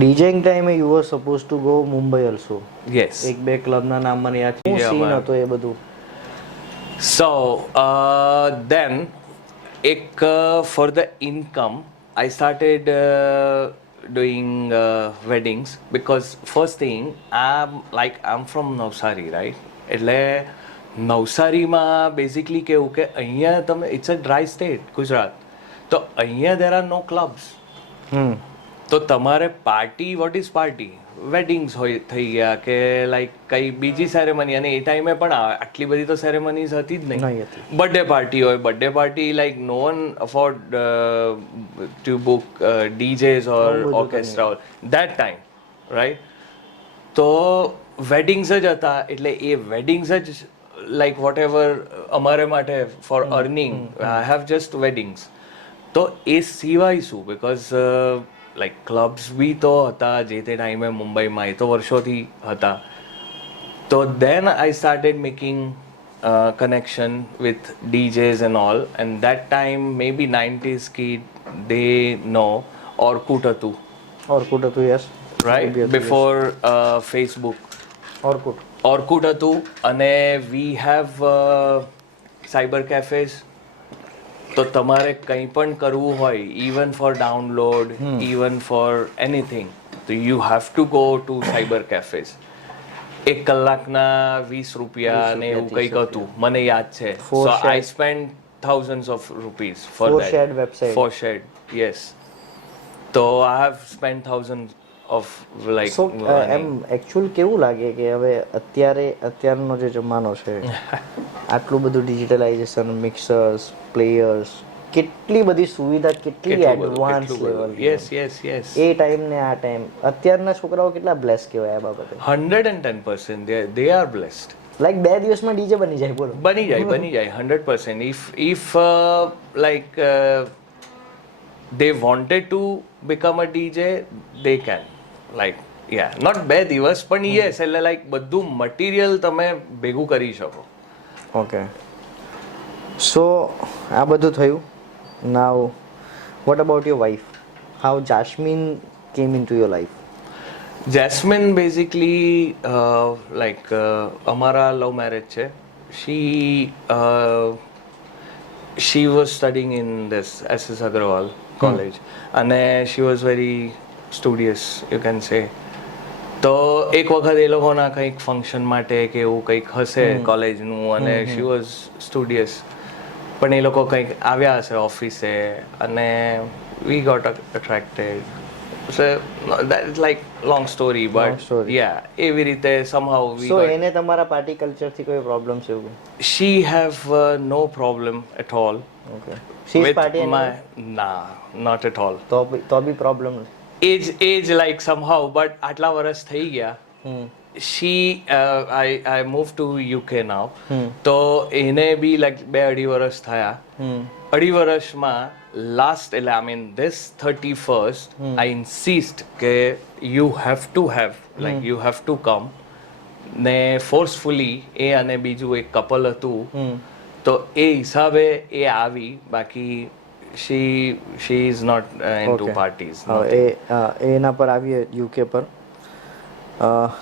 DJing time you were supposed to go Mumbai also. Yes. એક બે ક્લબના નામ મને યાદ છે. શું સીન હતો એ બધું? So then for the income I started doing weddings, because first thing I'm from Navsari, right? એટલે નવસારીમાં બેઝિકલી કેવું કે અહીંયા તમે it's a dry state Gujarat, તો અહીંયા દેર આર નો ક્લબ્સ. તો તમારે party, what is party, weddings હોય થઈ ગયા કે લાઈક કઈ બીજી સેરેમની, અને એ ટાઈમે પણ આટલી બધી તો સેરેમનીઝ હતી જ નહીં. બર્થડે પાર્ટી હોય, birthday party like no one afford to book DJs or orchestra that time, right? તો વેડિંગ્સ જ હતા. એટલે એ વેડિંગ્સ જ લાઈક વોટ એવર અમારે માટે for earning, I have just weddings. તો એ સિવાય શું, બિકોઝ લાઈક ક્લબ્સ બી તો હતા જે તે ટાઈમે મુંબઈમાં, એ તો વર્ષોથી હતા. તો then I started making connection with DJs and all, and that time maybe 90s kid they know Orkut હતું. Orkut હતું, yes, right, before Facebook. Orkut હતું. અને we have cyber cafes. તો તમારે કંઈ પણ કરવું હોય, even for download, even for anything, so you have to go to cyber cafes. 1 કલાકના 20 રૂપિયા ને એવું કંઈક હતું, મને યાદ છે. So I spent thousands of rupees for that. shared website. For shared, yes. So I have spent thousands of like. So એમ એકચ્યુઅલ કેવું લાગે કે હવે અત્યારનો જે જમાનો છે, આટલું બધું ડિજિટલાઇઝેશન, મિક્સર્સ, પ્લેયર્સ, કેટલી બધી સુવિધા, કેટલી advance level. Yes yes yes. એ ટાઈમ ને આ ટાઈમ, અત્યારના છોકરાઓ કેટલા બ્લેસ કહેવાય આ બાબતે? 110% they are blessed. લાઈક 2 દિવસમાં ડીજે બની જાય. બોલો, બની જાય 100%. if like they wanted to become a DJ, they can. Like yeah, not 2 દિવસ પણ yes, એટલે લાઈક બધું મટીરિયલ તમે ભેગું કરી શકો. ઓકે, સો આ બધું થયું. Now what about your wife? How Jasmine came into your life? Jasmine basically like અમારા લવ મેરેજ છે. she was studying in this SS Agarwal college, અને she was very studious, you can say. તો એક વખત એ લોકોના કંઈક ફંક્શન માટે કે એવું કંઈક હશે કોલેજનું, અને she was studious. પણ એ લોકો કંઈક આવ્યા હશે ઓફિસે અને we got attracted. So that is like long story but yeah એવી રીતે સમહાઉ વી સો એને તમારા પાર્ટી કલ્ચરથી કોઈ પ્રોબ્લેમ છે એવું? She have no problem at all okay she is party ના નોટ એટ ઓલ. તો બી problem age like somehow but આટલા વર્ષ થઈ ગયા. I moved to UK now. તો એને બી લાઈક 2-2.5 વર્ષ થયા. 2.5 વર્ષમાં લાસ્ટ એટલે I mean this 31st I insist કે યુ હેવ ટુ કમ ને ફોર્સફુલી એ અને બીજું એક કપલ હતું તો એ હિસાબે એ આવી. બાકી she is not into parties. એના પર આવીએ યુકે પર.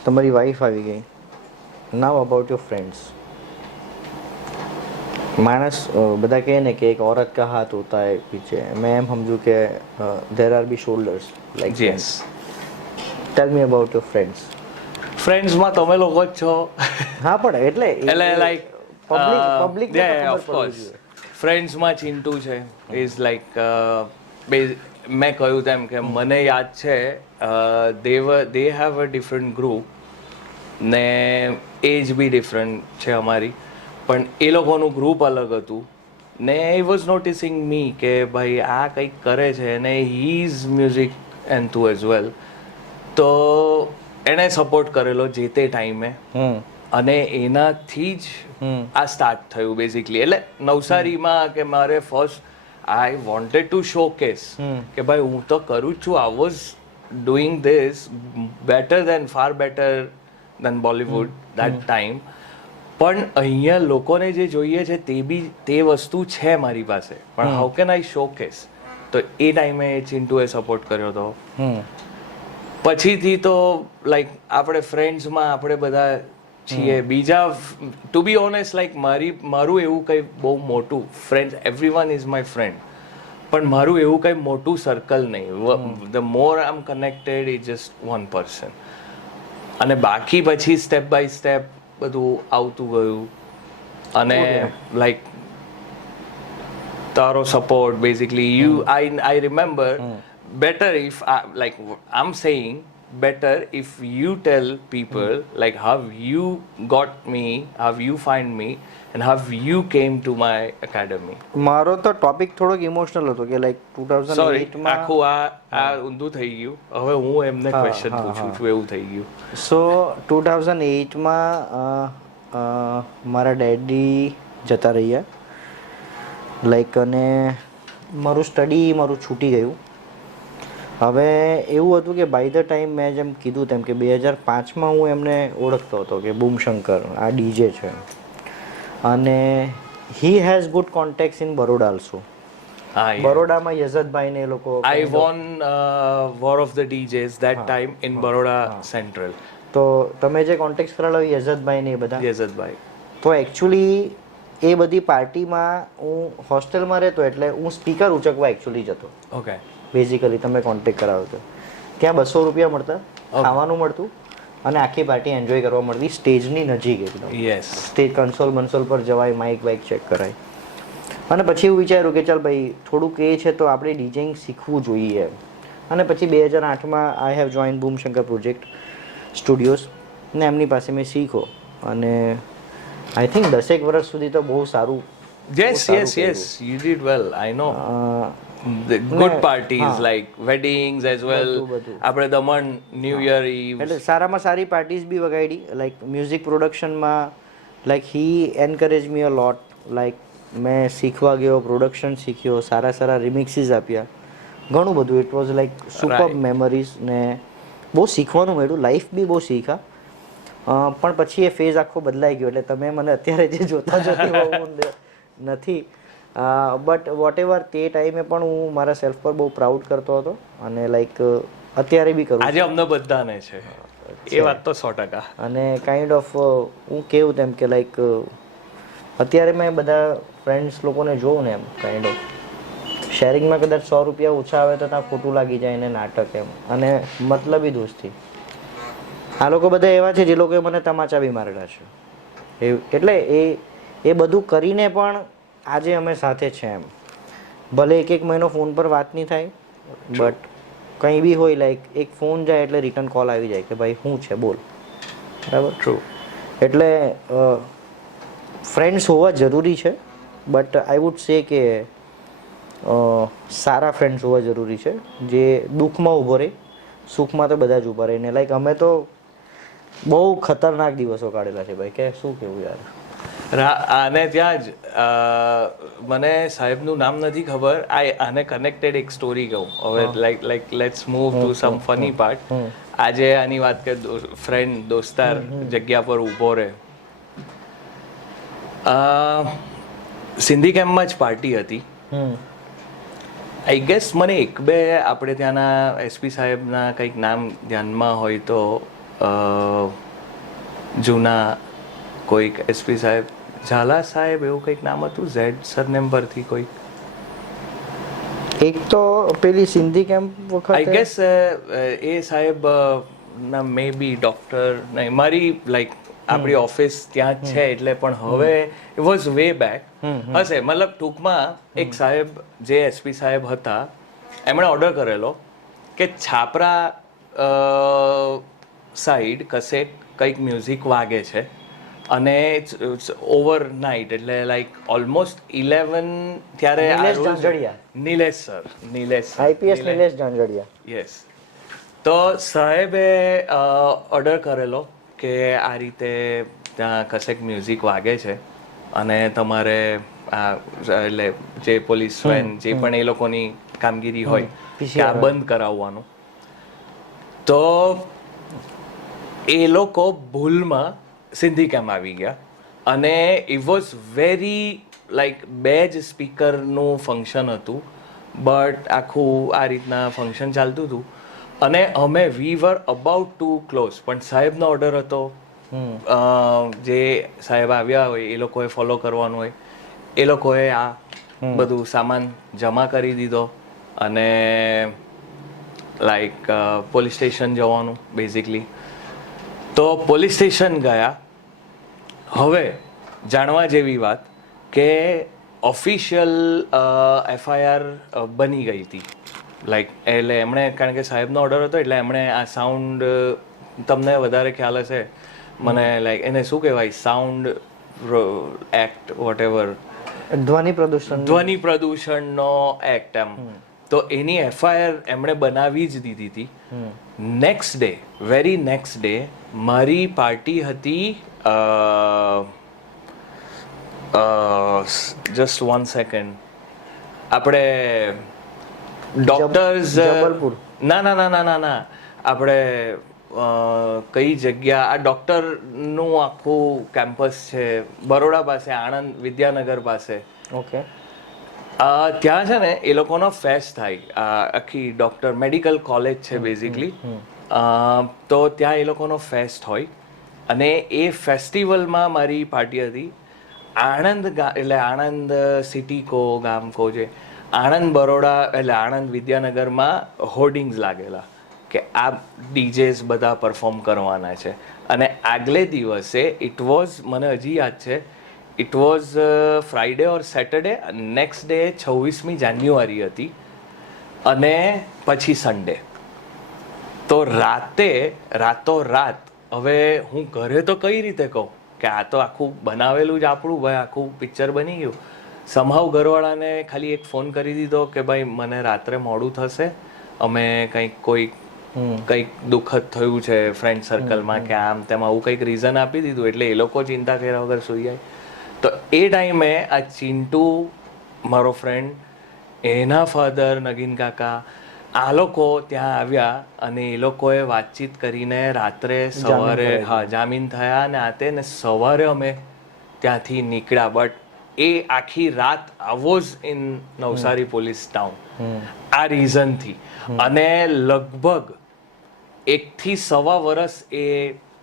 તમારી વાઈફ આવી ગઈ. નાવ અબાઉટ યોર ફ્રેન્ડ્સ. માણસ બધા કહે ને કે એક औरत का हाथ होता है पीछे. मैं એમ સમજુ કે there are be shoulders like yes. Tell me about your friends. ફ્રેન્ડ્સમાં તમે લોકો જ છો. હા પણ એટલે લાઈક પબ્લિક ઓફ કોર્સ ફ્રેન્ડ્સમાં ચિંટુ છે ઇઝ લાઈક મેં કહ્યું તેમ કે મને યાદ છે they have a different group ને એજ બી ડિફરન્ટ છે અમારી પણ એ લોકોનું ગ્રુપ અલગ હતું ને આઈ વોઝ નોટિસિંગ મી કે ભાઈ આ કંઈક કરે છે ને he is music enthu as well. તો એણે સપોર્ટ કરેલો જે તે ટાઈમે અને એનાથી જ આ સ્ટાર્ટ થયું બેઝિકલી. એટલે નવસારીમાં કે મારે first I wanted to showcase કે ભાઈ હું તો કરું છું. I was doing this far better than Bollywood that time. પણ અહીંયા લોકોને જે જોઈએ છે તે વસ્તુ છે મારી પાસે પણ how can I show case. તો એ ટાઈમે ચિંટુએ સપોર્ટ કર્યો હતો. પછીથી તો લાઈક આપણે ફ્રેન્ડ્સમાં આપણે બધા છીએ. બીજા ટુ બી ઓનેસ્ટ લાઈક મારું એવું કંઈ બહુ મોટું friend everyone is my friend પણ મારું એવું કંઈ મોટું સર્કલ નહીં. The more I am connected is just one person. અને બાકી પછી સ્ટેપ બાય સ્ટેપ બધું આવતું ગયું અને લાઈક તારો support basically I remember better if like I'm saying better if you tell people like how you got me, how you find me and how you came to my academy. મારો તો ટોપિક થોડોક ઇમોશનલ હતો કે લાઈક 2008 માં આખું આ ઊંધું થઈ ગયું. હવે હું એમને ક્વેશ્ચન પૂછું છું એવું થઈ ગયું. સો 2008 માં મારા ડેડી જતા રહ્યા લાઈક અને મારું સ્ટડી મારું છૂટી ગયું. હવે એવું હતું કે બાય ધ ટાઈમ મેં જેમ કીધું તેમ કે 2005માં હું એમને ઓળખતો હતો કે બૂમશંકર આ ડીજે છે અને he has good contacts in Baroda also. બરોડામાં યઝદભાઈ ને એ લોકો I won War of the DJs that time in Baroda Central. તો તમે જે કોન્ટેક્ટ કરાવો યઝદભાઈ ને એ બધા યઝદભાઈ તો એકચ્યુઅલી એ બધી પાર્ટીમાં હું હોસ્ટેલમાં રહેતો એટલે હું સ્પીકર ઉચકવા એકચ્યુઅલી જતો. ઓકે બેઝિકલી તમે કોન્ટેક્ટ કરાવો તો ત્યાં 200 રૂપિયા મળતા, ખાવાનું મળતું અને આખી પાર્ટી એન્જોય કરવા મળતી સ્ટેજની નજીક એકદમ. યસ સ્ટેજ કન્સોલ પર જવાય, માઇક વાઇક ચેક કરાય. અને પછી એવું વિચાર્યું કે ચાલ ભાઈ થોડુંક એ છે તો આપણે ડીજેઇંગ શીખવું જોઈએ. અને પછી 2008માં I have join Boomshankar project studios ને એમની પાસે મેં શીખો અને આઈ થિંક 10 વર્ષ સુધી તો બહુ સારું. Yes, you did well. I know. The good parties like weddings as well. આપણે દમણ ન્યૂ યર ઈવ એટલે સારામાં સારી પાર્ટીઝ બી વગાડી. લાઈક મ્યુઝિક પ્રોડક્શનમાં લાઈક હી એન્કરેજ મી અ લોટ. લાઈક મેં શીખવા ગયો, પ્રોડક્શન શીખ્યો, સારા રિમિક્સીસ આપ્યા, ઘણું બધું. It was like super memories ને બહુ શીખવાનું મળ્યું. લાઈફ બી બહુ શીખા. પણ પછી એ ફેઝ આખો બદલાઈ ગયો. એટલે તમે મને અત્યારે જે જોતા નથી બટ વોટ એવર તે ટાઈમે પણ હું મારા સેલ્ફ પર બહુ પ્રાઉડ કરતો હતો અને લાઈક અત્યારે બી કરું. આજે અમને બધાને છે એ વાત તો 100%. અને કાઇન્ડ ઓફ હું કેવું તેમ કે લાઈક અત્યારે મેં બધા ફ્રેન્ડ્સ લોકોને જોઉં ને એમ કાઇન્ડ ઓફ શેરિંગમાં કદાચ 100 રૂપિયા ઓછા આવે તો ત્યાં ખોટું લાગી જાય ને નાટક એમ. અને મતલબી દોસ્તી. આ લોકો બધા એવા છે જે લોકોએ મને તમાચા બી મારેલા છે. એટલે એ બધું કરીને પણ આજે અમે સાથે છે એમ, ભલે એક મહિનો ફોન પર વાત નહીં થાય, બટ કંઈ બી હોય લાઈક એક ફોન જાય એટલે રિટર્ન કોલ આવી જાય કે ભાઈ શું છે બોલ, બરાબર. ટ્રુ. એટલે ફ્રેન્ડ્સ હોવા જરૂરી છે, બટ આઈ વુડ સે કે સારા ફ્રેન્ડ્સ હોવા જરૂરી છે જે દુઃખમાં ઊભો રહે, સુખમાં તો બધા જ ઊભા રહે ને. લાઈક અમે તો બહુ ખતરનાક દિવસો કાઢેલા છે ભાઈ, કે શું કેવું યાર. આને ત્યાં જ મને સાહેબનું નામ નથી ખબર, આને કનેક્ટેડ એક સ્ટોરી કહું હવે. Like let's move to some funny part. આજે આની વાત કે ફ્રેન્ડ દોસ્તાર જગ્યા પર ઊભો રહે. સિંધી કેમ્પમાં જ પાર્ટી હતી. આઈ ગેસ મને એક બે આપણે ત્યાંના એસપી સાહેબના કંઈક નામ ધ્યાનમાં હોય તો જૂના કોઈક એસપી સાહેબ, ઝાલા સાહેબ એવું કંઈક નામ હતું, ઝેડ સરનેમ પરથી કોઈક. એક તો પેલી સિંધી કેમ્પ વખતે આઈ ગેસ એ સાહેબ ના મે બી ડૉક્ટર નહીં, મારી લાઈક આપણી ઓફિસ ત્યાં જ છે એટલે, પણ હવે ઇટ વોઝ વે બેક હશે. મતલબ ટૂંકમાં એક સાહેબ જે એસપી સાહેબ હતા એમણે ઓર્ડર કરેલો કે છાપરા સાઈડ કશે કંઈક મ્યુઝિક વાગે છે અને ઓવર નાઇટ એટલે લાઈક ઓલમોસ્ટ 11 ત્યારે નિલેશ જાંજડિયા. નિલેશ આઈપીએસ નિલેશ જાંજડિયા. યસ. તો સાહેબે ઓર્ડર કરેલો કે આ રીતે ત્યાં કશેક મ્યુઝિક વાગે છે અને તમારે એટલે જે પોલીસ વેન જે પણ એ લોકોની કામગીરી હોય કે આ બંધ કરાવવાનું. તો એ લોકો ભૂલમાં સિંધી કેમ્પ આવી ગયા અને ઇટ વોઝ વેરી લાઈક બે જ સ્પીકરનું ફંક્શન હતું, બટ આખું આ રીતના ફંક્શન ચાલતું હતું અને અમે વી વર અબાઉટ ટુ ક્લોઝ, પણ સાહેબનો ઓર્ડર હતો જે સાહેબ આવ્યા હોય એ લોકોએ ફોલો કરવાનું હોય, એ લોકોએ આ બધું સામાન જમા કરી દીધો અને લાઈક પોલીસ સ્ટેશન જવાનું બેઝિકલી. તો પોલીસ સ્ટેશન ગયા. હવે જાણવા જેવી વાત કે ઓફિશિયલ એફઆઈઆર બની ગઈ હતી લાઈક, એટલે એમણે કારણ કે સાહેબનો ઓર્ડર હતો એટલે એમણે આ સાઉન્ડ, તમને વધારે ખ્યાલ હશે મને, લાઈક એને શું કહેવાય, સાઉન્ડ એક્ટ વોટેવર, ધ્વનિ પ્રદૂષણનો એક્ટ એમ. તો એની એફઆઈઆર એમણે બનાવી જ દીધી હતી. Next day, very next day મારી પાર્ટી હતી, જસ્ટ 1 સેકન્ડ, આપણે ડોક્ટર્સ, ના ના ના ના ના ના આપણે કઈ જગ્યા, આ ડોક્ટરનું આખું કેમ્પસ છે બરોડા પાસે, આણંદ વિદ્યાનગર પાસે. ઓકે. ત્યાં છે ને એ લોકોનો ફેસ્ટ થાય, આખી ડોક્ટર મેડિકલ કોલેજ છે બેઝિકલી. તો ત્યાં એ લોકોનો ફેસ્ટ હોય અને એ ફેસ્ટિવલમાં મારી પાર્ટી હતી. આણંદ એટલે આણંદ સિટી કો ગામ કો જે આણંદ બરોડા એટલે આણંદ વિદ્યાનગરમાં હોર્ડિંગ્સ લાગેલા કે આ ડીજેસ બધા પરફોર્મ કરવાના છે. અને આગલે દિવસે ઇટ વોઝ, મને હજી યાદ છે, it was Friday or Saturday, next day 26મી જાન્યુઆરી હતી અને પછી સન્ડે. તો રાતોરાત હવે હું ઘરે તો કઈ રીતે કહું કે આ તો આખું બનાવેલું જ આપણું ભાઈ, આખું પિક્ચર બની ગયું. સમહાવ ઘરવાળાને ખાલી એક ફોન કરી દીધો કે ભાઈ મને રાત્રે મોડું થશે, અમે કંઈક દુઃખદ થયું છે ફ્રેન્ડ સર્કલમાં કે આમ તેમ આવું કંઈક રીઝન આપી દીધું એટલે એ લોકો ચિંતા કર્યા વગર સૂઈ જાય. તો એ ટાઈમે આ ચિંટુ મારો ફ્રેન્ડ, એના ફાધર નગીન કાકા, આ લોકો ત્યાં આવ્યા અને એ લોકોએ વાતચીત કરીને રાત્રે સવારે જામીન થયા અને આતે ને સવારે અમે ત્યાંથી નીકળ્યા. બટ એ આખી રાત I was in Navsari police town આ રીઝનથી. અને લગભગ 1 થી 1.25 વર્ષ એ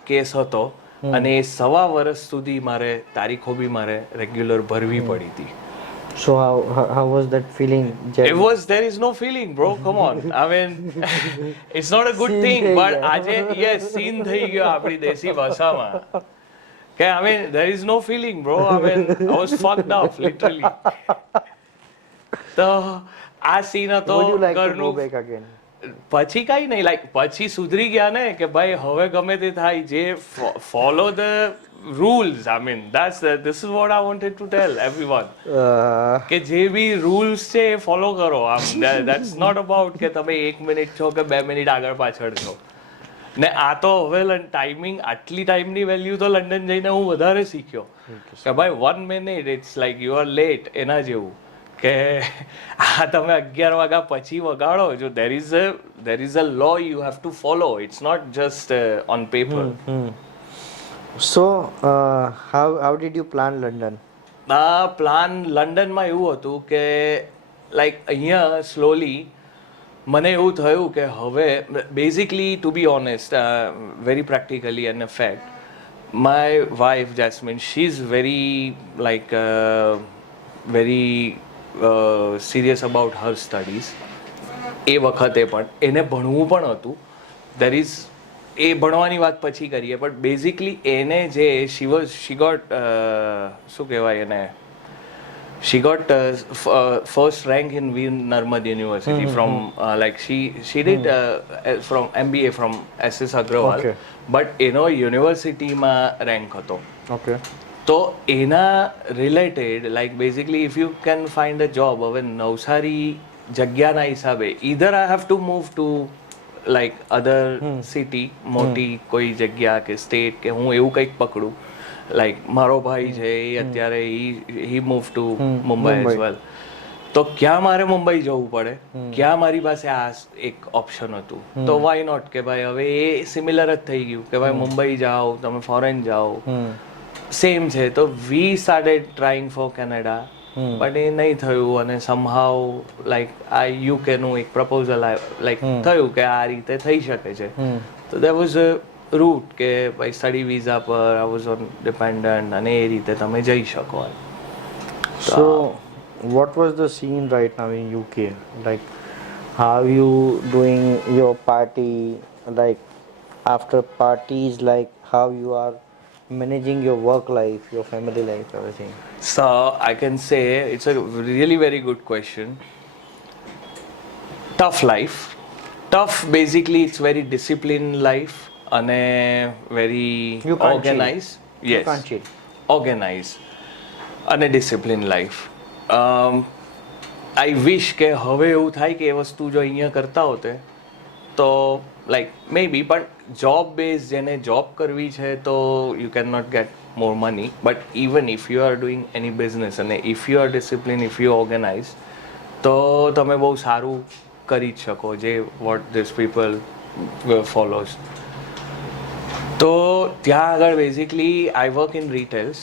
કેસ હતો અને એ 1.25 વર્ષ સુધી મારે તારીખો બી મારે રેગ્યુલર ભરવી પડી હતી. So how was that feeling? There is no feeling, bro. Come on. I mean, it's not a good thing. But આજે yes, scene થઈ ગયો આપણી દેશી ભાષામાં કે I mean there is no feeling bro. I mean I was fucked up literally. તો આ સીન હતો Would you like to go ઘરનું. back again? પછી કઈ નહીં, લાઈક પછી સુધરી ગયા ને કે ભાઈ હવે ગમે તે થાય, જે follow the rules. I mean this is what I wanted to tell everyone, કે જે બી રૂલ્સ છે એ ફોલો કરો. આમ ધેટ્સ નોટ અબાઉટ કે તમે 1 મિનિટ છો કે 2 મિનિટ આગળ પાછળ છો. ને આ તો હવે ટાઈમિંગ, આટલી ટાઈમની વેલ્યુ તો લંડન જઈને હું વધારે શીખ્યો કે ભાઈ 1 minute it's like you are late. એના જેવું કે આ તમે 11 વાગ્યા પછી વગાડો, જો there is a law you have to follow. It's not just on paper. So how did you plan London? આ પ્લાન લંડનમાં એવું હતું કે લાઈક અહીંયા સ્લોલી મને એવું થયું કે હવે basically to be honest, very practically and a fact, my wife Jasmine, she is very like very serious about her studies. એ વખતે પણ એને ભણવું પણ હતું. દેર ઇઝ, એ ભણવાની વાત પછી કરીએ, બટ બેઝિકલી એને જે શી ગોટ શું કહેવાય એને, she got first rank in Veer Narmad University from like she did from MBA from SS Agrawal, Okay. but એનો યુનિવર્સિટીમાં રેન્ક હતો. Okay. તો એના related like basically if you can find a job, હવે નવસારી જગ્યાના હિસાબે either I have to move to like other city, મોટી કોઈ જગ્યા કે સ્ટેટ, કે હું એવું કંઈક પકડું. લાઈક મારો ભાઈ છે એ અત્યારે he move to Mumbai as well. તો ક્યાં મારે મુંબઈ જવું પડે, ક્યાં મારી પાસે આ એક ઓપ્શન હતું. તો વાય નોટ કે ભાઈ હવે એ સિમિલર જ થઈ ગયું કે ભાઈ મુંબઈ જાઓ, તમે ફોરેન જાઓ, સેમ છે. તો we started trying for Canada, but એ નહીં થયું. અને સમહાવ લાઈક આ યુકેનું એક પ્રપોઝલ લાઈક થયું કે આ રીતે થઈ શકે છે. તો દેર વોઝ અ રૂટ કે ભાઈ સ્ટડી વિઝા પર આઈ વોઝ ઓન ડિપેન્ડન્ટ, અને એ રીતે તમે જઈ શકો. So what was the scene right now in UK? Like how you doing your party, like after parties, like how you are managing your work life, your family life, everything? So I can say it's a really very good question. Tough life. Tough, basically it's very disciplined life અને very You can't organized. cheat. You Yes. can't cheat. Organized અને disciplined life. I wish કે હવે એવું થાય કે એ વસ્તુ જો અહીંયા કરતા હોતે તો લાઈક મે બી, પણ જોબ બેઝ જેને જોબ કરવી છે તો you can not get more money. But even if you are doing any business અને if you are discipline, if you organize, તો તમે બહુ સારું કરી જ શકો, જે વોટ ધીસ પીપલ ફોલોઝ. તો ત્યાં આગળ basically I work in retails.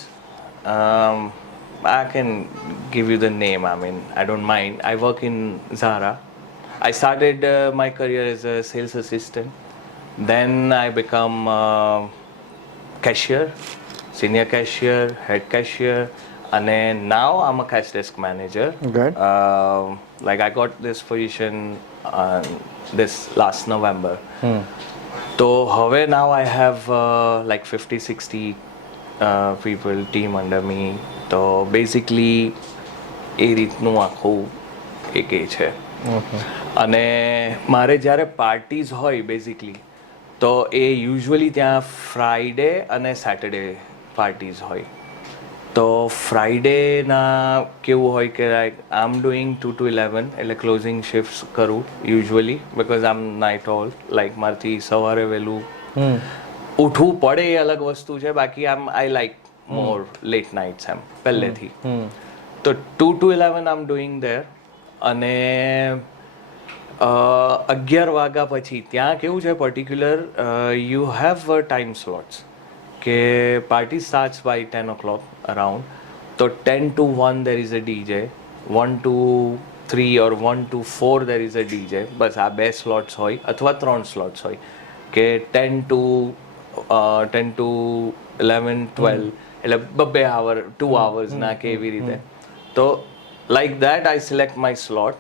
I can give you the name, I mean, I don't mind. I work in Zara. I started my career as a sales assistant. Then I become cashier, senior cashier, head cashier, and now I'm a cash desk manager. Good. Like I got this position this last November. So હવે now I have like 50-60 people team under me. તો બેઝિકલી એ રીતનું આખું એક એ છે. અને મારે જ્યારે પાર્ટીઝ હોય બેઝિકલી, તો એ યુઝ્યુઅલી ત્યાં ફ્રાઈડે અને સેટરડે પાર્ટીઝ હોય. તો ફ્રાઈડેના કેવું હોય કે like I am doing 2 to 11, એટલે ક્લોઝિંગ શિફ્ટ્સ કરું usually, because I am night all. Like મારથી સવારે વહેલું ઉઠવું પડે એ અલગ વસ્તુ છે, બાકી I like more late nights એમ પહેલેથી. તો 2 to 11 આમ ડુઈંગ ધેર. અને 11 વાગ્યા પછી ત્યાં કેવું છે particular, you have time slots કે party starts by 10 o'clock around. તો 10 to 1 there is a DJ, 1 to 3 or 1 to 4 there is a DJ. બસ આ 2 સ્લોટ્સ હોય અથવા 3 સ્લોટ્સ હોય કે 10 to 11, 12, એટલે 2 hour 2 hours ના કે એવી રીતે. તો like that I select my slot.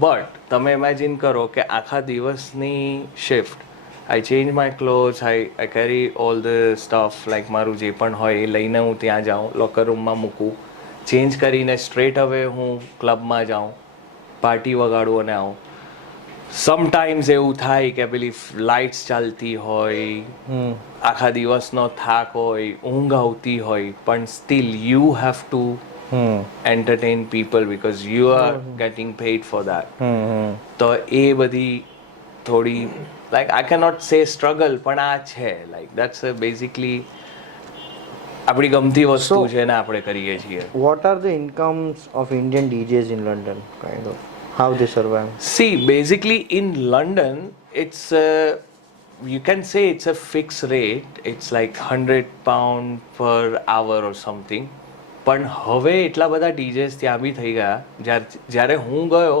But તમે ઇમેજિન કરો કે આખા દિવસની shift I change my clothes, I carry all the stuff, like મારું જે પણ હોય એ લઈને હું ત્યાં જાઉં, લોકર રૂમમાં મૂકું, ચેન્જ કરીને સ્ટ્રેટ હવે હું ક્લબમાં જાઉં, પાર્ટી વગાડું અને આવું. સમટાઈમ્સ એવું થાય કે પેલી લાઇટ્સ ચાલતી હોય, આખા દિવસનો થાક હોય, ઊંઘ આવતી હોય, પણ steel you have two entertain people because you are getting paid for that. તો એ બધી થોડી લાઈક આઈ કેન નોટ સે સ્ટ્રગલ, પણ આ છે લાઈક દેટ્સ બેઝિકલી આપણી ગમતી વસ્તુ છે ને આપણે કરીએ છીએ. What are the incomes of Indian DJs in London, kind of? How they survive? See, basically in London, it's you can say it's a fixed rate. It's like £100 per hour or something. પણ હવે એટલા બધા ડીજેસ ત્યાં બી થઈ ગયા. જ્યારે હું ગયો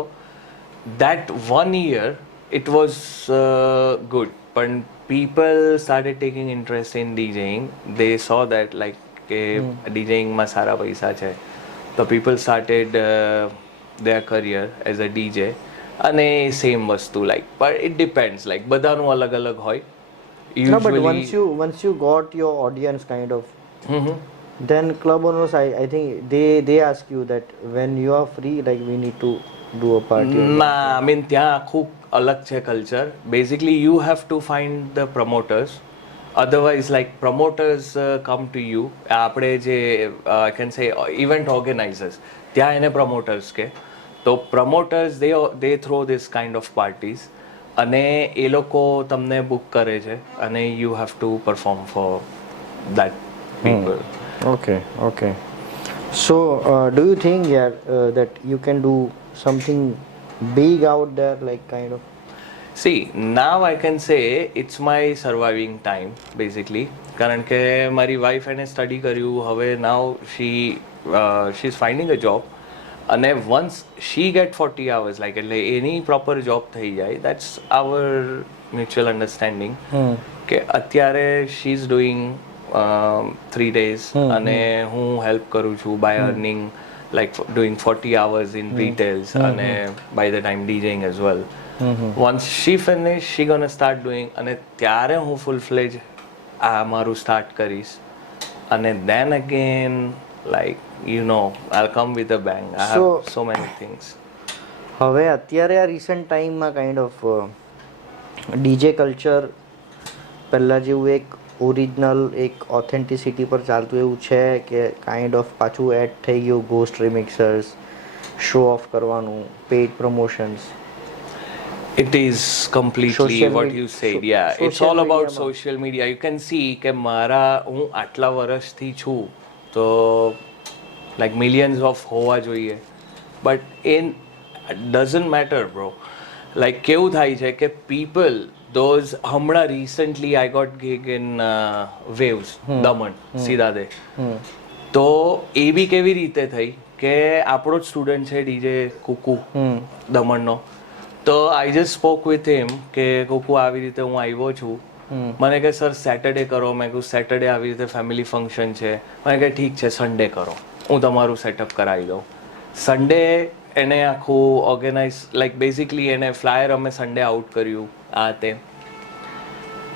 that 1 year it was good, પણ people started taking interest in DJing. They saw that like કે DJingમાં સારા પૈસા છે, તો people started their career as a DJ. અને સેમ વસ્તુ like but it depends, like બધાનું અલગ અલગ હોય. No, but once you got your audience, kind of, then club owners, I think they ask you that when you are free, like we need to do a party. ના, I mean ત્યાં આખું અલગ છે culture. Basically you have to find the promoters, otherwise like promoters come to you. આપણે જે I can say event organisers, ત્યાં એને પ્રમોટર્સ કે. તો promoters they throw this kind of parties, અને એ લોકો તમને બુક કરે છે અને you have to perform for that people. Okay. So, do you think that you can do something big out there, like kind of? See, now I can say it's my surviving time basically. કારણ કે મારી વાઈફ એને સ્ટડી કર્યું, હવે now she is finding a job, અને once she get 40 hours, like એટલે એની proper job થઈ જાય, that's our mutual understanding. કે અત્યારે she is doing 3 days અને હું હેલ્પ કરું છું by earning like doing 40 hours in retails અને by the time DJing as well. Once she finish, she gonna start doing, અને ત્યારે હું full fledged આ મારું start કરીશ, અને then again like you know I'll come with a bang. I have so many things. હવે અત્યારે આ રિસન્ટ ટાઈમમાં કાઇન્ડ ઓફ ડીજે કલ્ચર પહેલાં જેવું એક ઓરિજિનલ એક ઓથેન્ટિસિટી પર ચાલતું એવું છે કે કાઇન્ડ ઓફ પાછું એડ થઈ ગયું ગોસ્ટ રિમિક્સર્સ, શો ઓફ કરવાનું, paid promotions? It is completely what you said. Yeah, it's all about social media. You can see કે મારા હું આટલા વર્ષથી છું તો like millions of હોવા જોઈએ, but in doesn't matter bro. Like કેવું થાય છે કે people those હમણાં recently I got gig in Waves Daman સીધાદે. તો એ બી કેવી રીતે થઈ કે આપણો જ સ્ટુડન્ટ છે ડીજે કુકુ દમણનો. તો I just spoke with him કે કુકુ આવી રીતે હું આવ્યો છું, મને કહે સર સેટરડે કરો. મેં કહ્યું સેટરડે આવી રીતે ફેમિલી ફંક્શન છે. મને કહે ઠીક છે સન્ડે કરો, હું તમારું સેટઅપ કરાવી દઉં. સન્ડે એને આખું ઓર્ગેનાઇઝ લાઈક બેઝિકલી એને ફ્લાયર અમે સન્ડે આઉટ કર્યું આ તે.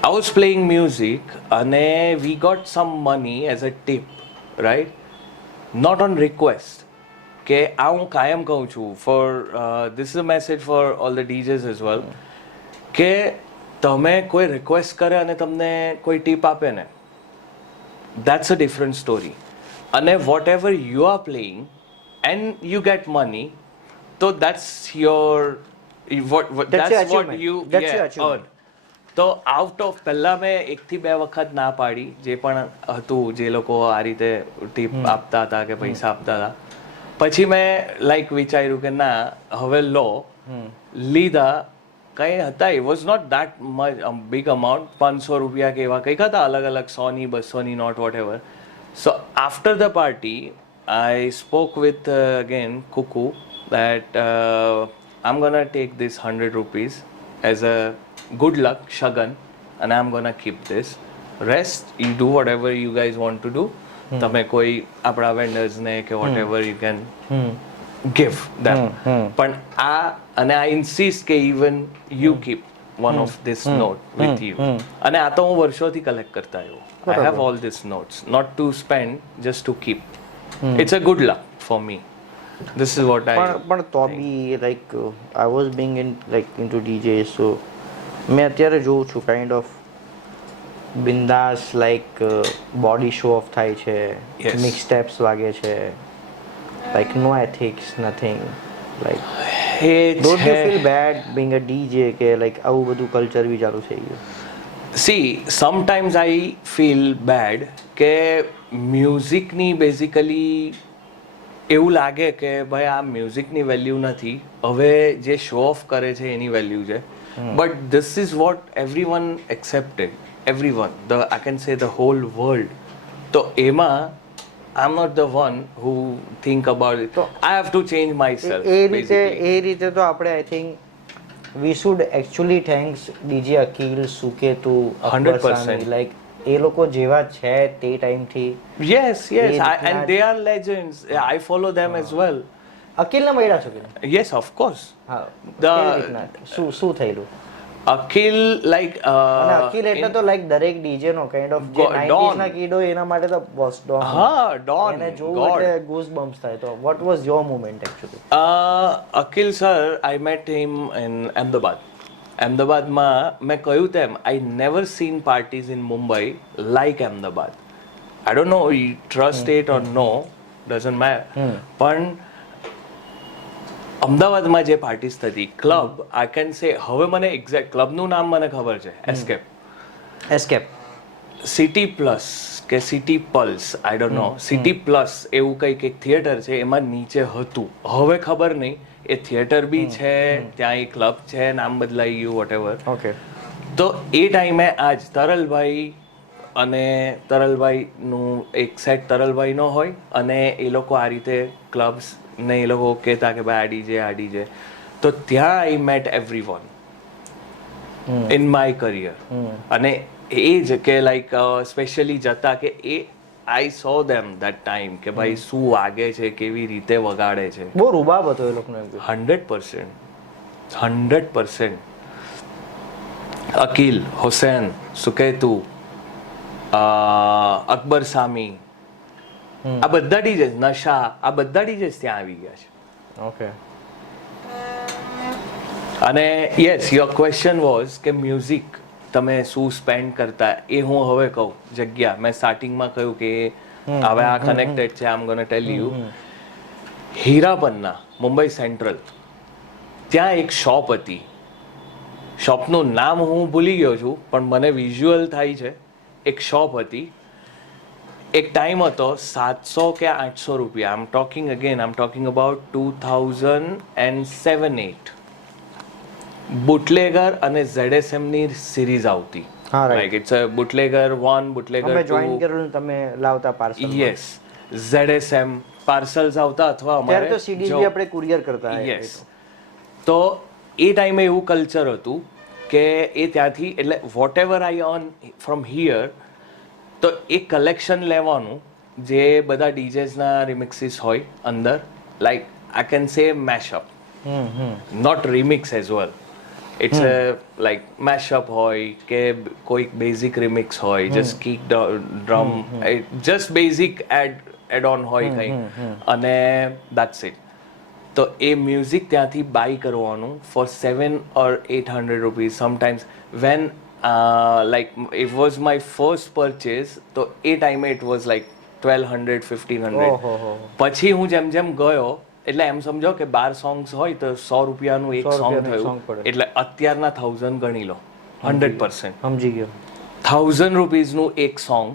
આઈ વોઝ પ્લેઇંગ મ્યુઝિક અને we got some money as a tip, right, not on request. કે આ હું કાયમ કહું છું for this is a message for all the DJs as well, કે તમે કોઈ રિક્વેસ્ટ કરે અને તમને કોઈ ટીપ આપે ને, દેટ્સ અ ડિફરન્ટ સ્ટોરી. અને whatever you are playing and you get money, તો that's your that's what you earn. તો આઉટ ઓફ પહેલાં મેં 1 થી 2 વખત ના પાડી, જે પણ હતું જે લોકો આ રીતે ટીપ આપતા હતા કે પૈસા આપતા હતા. પછી મેં લાઈક વિચાર્યું કે ના હવે લો, લીધા. કંઈ હતા, it was not that much big amount, 500 રૂપિયા કે એવા કંઈક હતા, અલગ અલગ 100ની 200ની note whatever. So after the party I spoke with again Kuku that I'm gonna take this 100 rupees as a good luck shagan and I'm gonna keep this. Rest you do whatever you guys want to do. તમે કોઈ આપણા વેન્ડર્સ ને કે whatever you can give them. પણ આ અને I insist કે even you keep one of this note with you. અને આ તો હું વર્ષોથી કલેક્ટ કરતા આવ્યો. I have all these notes, not to spend, just to keep. It's a good luck for me. This is what I પણ તો બી like I was being in like into DJ, so મેં અત્યારે જોઉં છું કાઇન્ડ ઓફ બિંદાસ લાઈક બોડી શો ઓફ થાય છે, Yes. મિક્સ સ્ટેપ્સ વાગે છે, like no ethics nothing, like don't you feel bad being a DJ કે લાઈક આવું બધું કલ્ચર બી ચાલુ થઈ ગયું? See, sometimes I feel bad કે મ્યુઝિકની બેઝિકલી એવું લાગે કે ભાઈ આ મ્યુઝિકની વેલ્યુ નથી, હવે જે શો ઓફ કરે છે એની વેલ્યુ છે. But this is what everyone accepted, everyone, I can say the whole world. તો એમાં I am not the one who think about it. I have to change my myself રીતે તો આપણે I think we should actually thanks DJ Akil, Suketu, 100%. Like એ લોકો જેવા છે તે ટાઈમથી. Yes, and they are legends. I follow them as well. અકીલને મળ્યા છો કે નહીં? Yes, of course. હા, The- કેવી રીતના? શું થયેલું? Akhil, like અને અકીલ એટલે તો લાઈક દરેક ડીજે નો કાઇન્ડ ઓફ જે 90s ના કીડો એના માટે તો બોસ ડોન. હા, Don, એને જોવું God. એટલે ગૂઝ બમ્પ્સ થાય. તો what was your moment actually? Akhil sir, I met him in Ahmedabad. અમદાવાદમાં મેં કહ્યું તેમ I never seen parties in Mumbai like Ahmedabad. I don't know you trust it or no, doesn't matter, પણ અમદાવાદમાં જે પાર્ટીઝ થતી ક્લબ, આઈ કેન સે, હવે મને એક્ઝેક્ટ ક્લબનું નામ મને ખબર છે, એસ્કેપ, સિટી પ્લસ કે city pulse, I don't no, city plus એવું કંઈક એક થિયેટર છે, એમાં નીચે હતું, હવે ખબર નહીં એ થિયેટર બી છે, ત્યાં એ ક્લબ છે, નામ બદલાઈ ગયું, વોટેવર. ઓકે. તો એ ટાઈમે આજ તરલભાઈ અને તરલભાઈનું એક સેટ તરલભાઈનો હોય, અને એ લોકો આ રીતે ક્લબ્સ ને એ લોકો કહેતા કે ભાઈ આ ડીજે, તો ત્યાં I met every one in my career. અને એ જ કે લાઈક સ્પેશિયલી જતા કે એ આઈ સો ધેમ દેટ ટાઈમ કે ભાઈ શું વાગે છે, કેવી રીતે વગાડે છે. બહુ રૂબાબ હતો એ લોકોનો. 100%. અકીલ, હુસૈન, સુકેતુ, અકબર સામી, આ બધા ડીજેસ, નશા, આ બધા ડીજેસ ત્યાં આવી ગયા છે. ઓકે. અને યસ, યોર ક્વેશ્ચન વોઝ કે મ્યુઝિક તમે શું સ્પેન્ડ કરતા, એ હું હવે કહું. જગ્યા, મેં સ્ટાર્ટિંગમાં કહ્યું કે હવે આ કનેક્ટેડ છે, આમ ગોના ટેલ યુ. હીરાપન્ના, મુંબઈ સેન્ટ્રલ, ત્યાં એક શોપ હતી. શોપનું નામ હું ભૂલી ગયો છું, પણ મને વિઝ્યુઅલ થાય છે. એક શોપ હતી, એક ટાઈમ હતો 700 કે 800 રૂપિયા. I am talking about 2007-8. Bootlegger અને ZSM ની સિરીઝ આવતી. હા, right. Like it's a bootlegger 1, bootlegger અમે 2. જોઈન કરેલું, તમે લાવતા પાર્સલ. યસ, ZSM પાર્સલ્સ આવતા, અથવા ત્યારે અમારે તો સીડીઝ બી આપણે કુરિયર કરતા. યસ. તો એ ટાઈમે એવું કલ્ચર હતું કે એ ત્યાંથી, એટલે whatever I earn from here, તો એ કલેક્શન લેવાનું, જે બધા ડીજેસના રિમિક્સીસ હોય અંદર, like I can say mashup, not remix as well. It's like mashup હોય કે કોઈક બેઝિક રિમિક્સ હોય, just kick drum, just basic add on હોય કંઈક, અને દેટ્સ ઇટ. તો એ મ્યુઝિક ત્યાંથી બાય કરવાનું for 700 or 800 rupees sometimes. When like it was my first purchase, તો એ ટાઈમે ઇટ વોઝ લાઈક 1200-1500. પછી હું જેમ જેમ ગયો, એટલે એમ સમજો કે 12 સોંગ્સ હોય તો 100 રૂપિયાનું એક સોંગ થયું, એટલે અત્યારના 1000 ગણી લો. 100% સમજી ગયો. 1000 રૂપીઝનું એક સોંગ,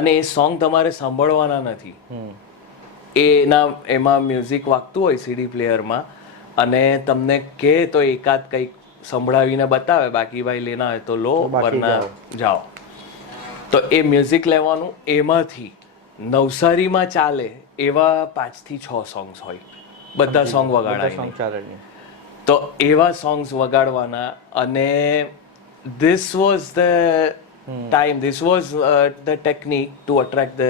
અને એ સોંગ તમારે સાંભળવાના નથી. એમાં મ્યુઝિક વાગતું હોય સીડી પ્લેયરમાં, અને તમને કે તો એકાદ કંઈક સંભળાવીને બતાવે, બાકી ભાઈ લેના હોય તો લો, વરના જાઓ. તો એ મ્યુઝિક લેવાનું, એમાંથી નવસારીમાં ચાલે એવા 5 થી 6 સોંગ્સ હોય, બધા સોંગ વગાડાય. તો એવા સોંગ્સ વગાડવાના, અને this was the time, this was the technique to attract the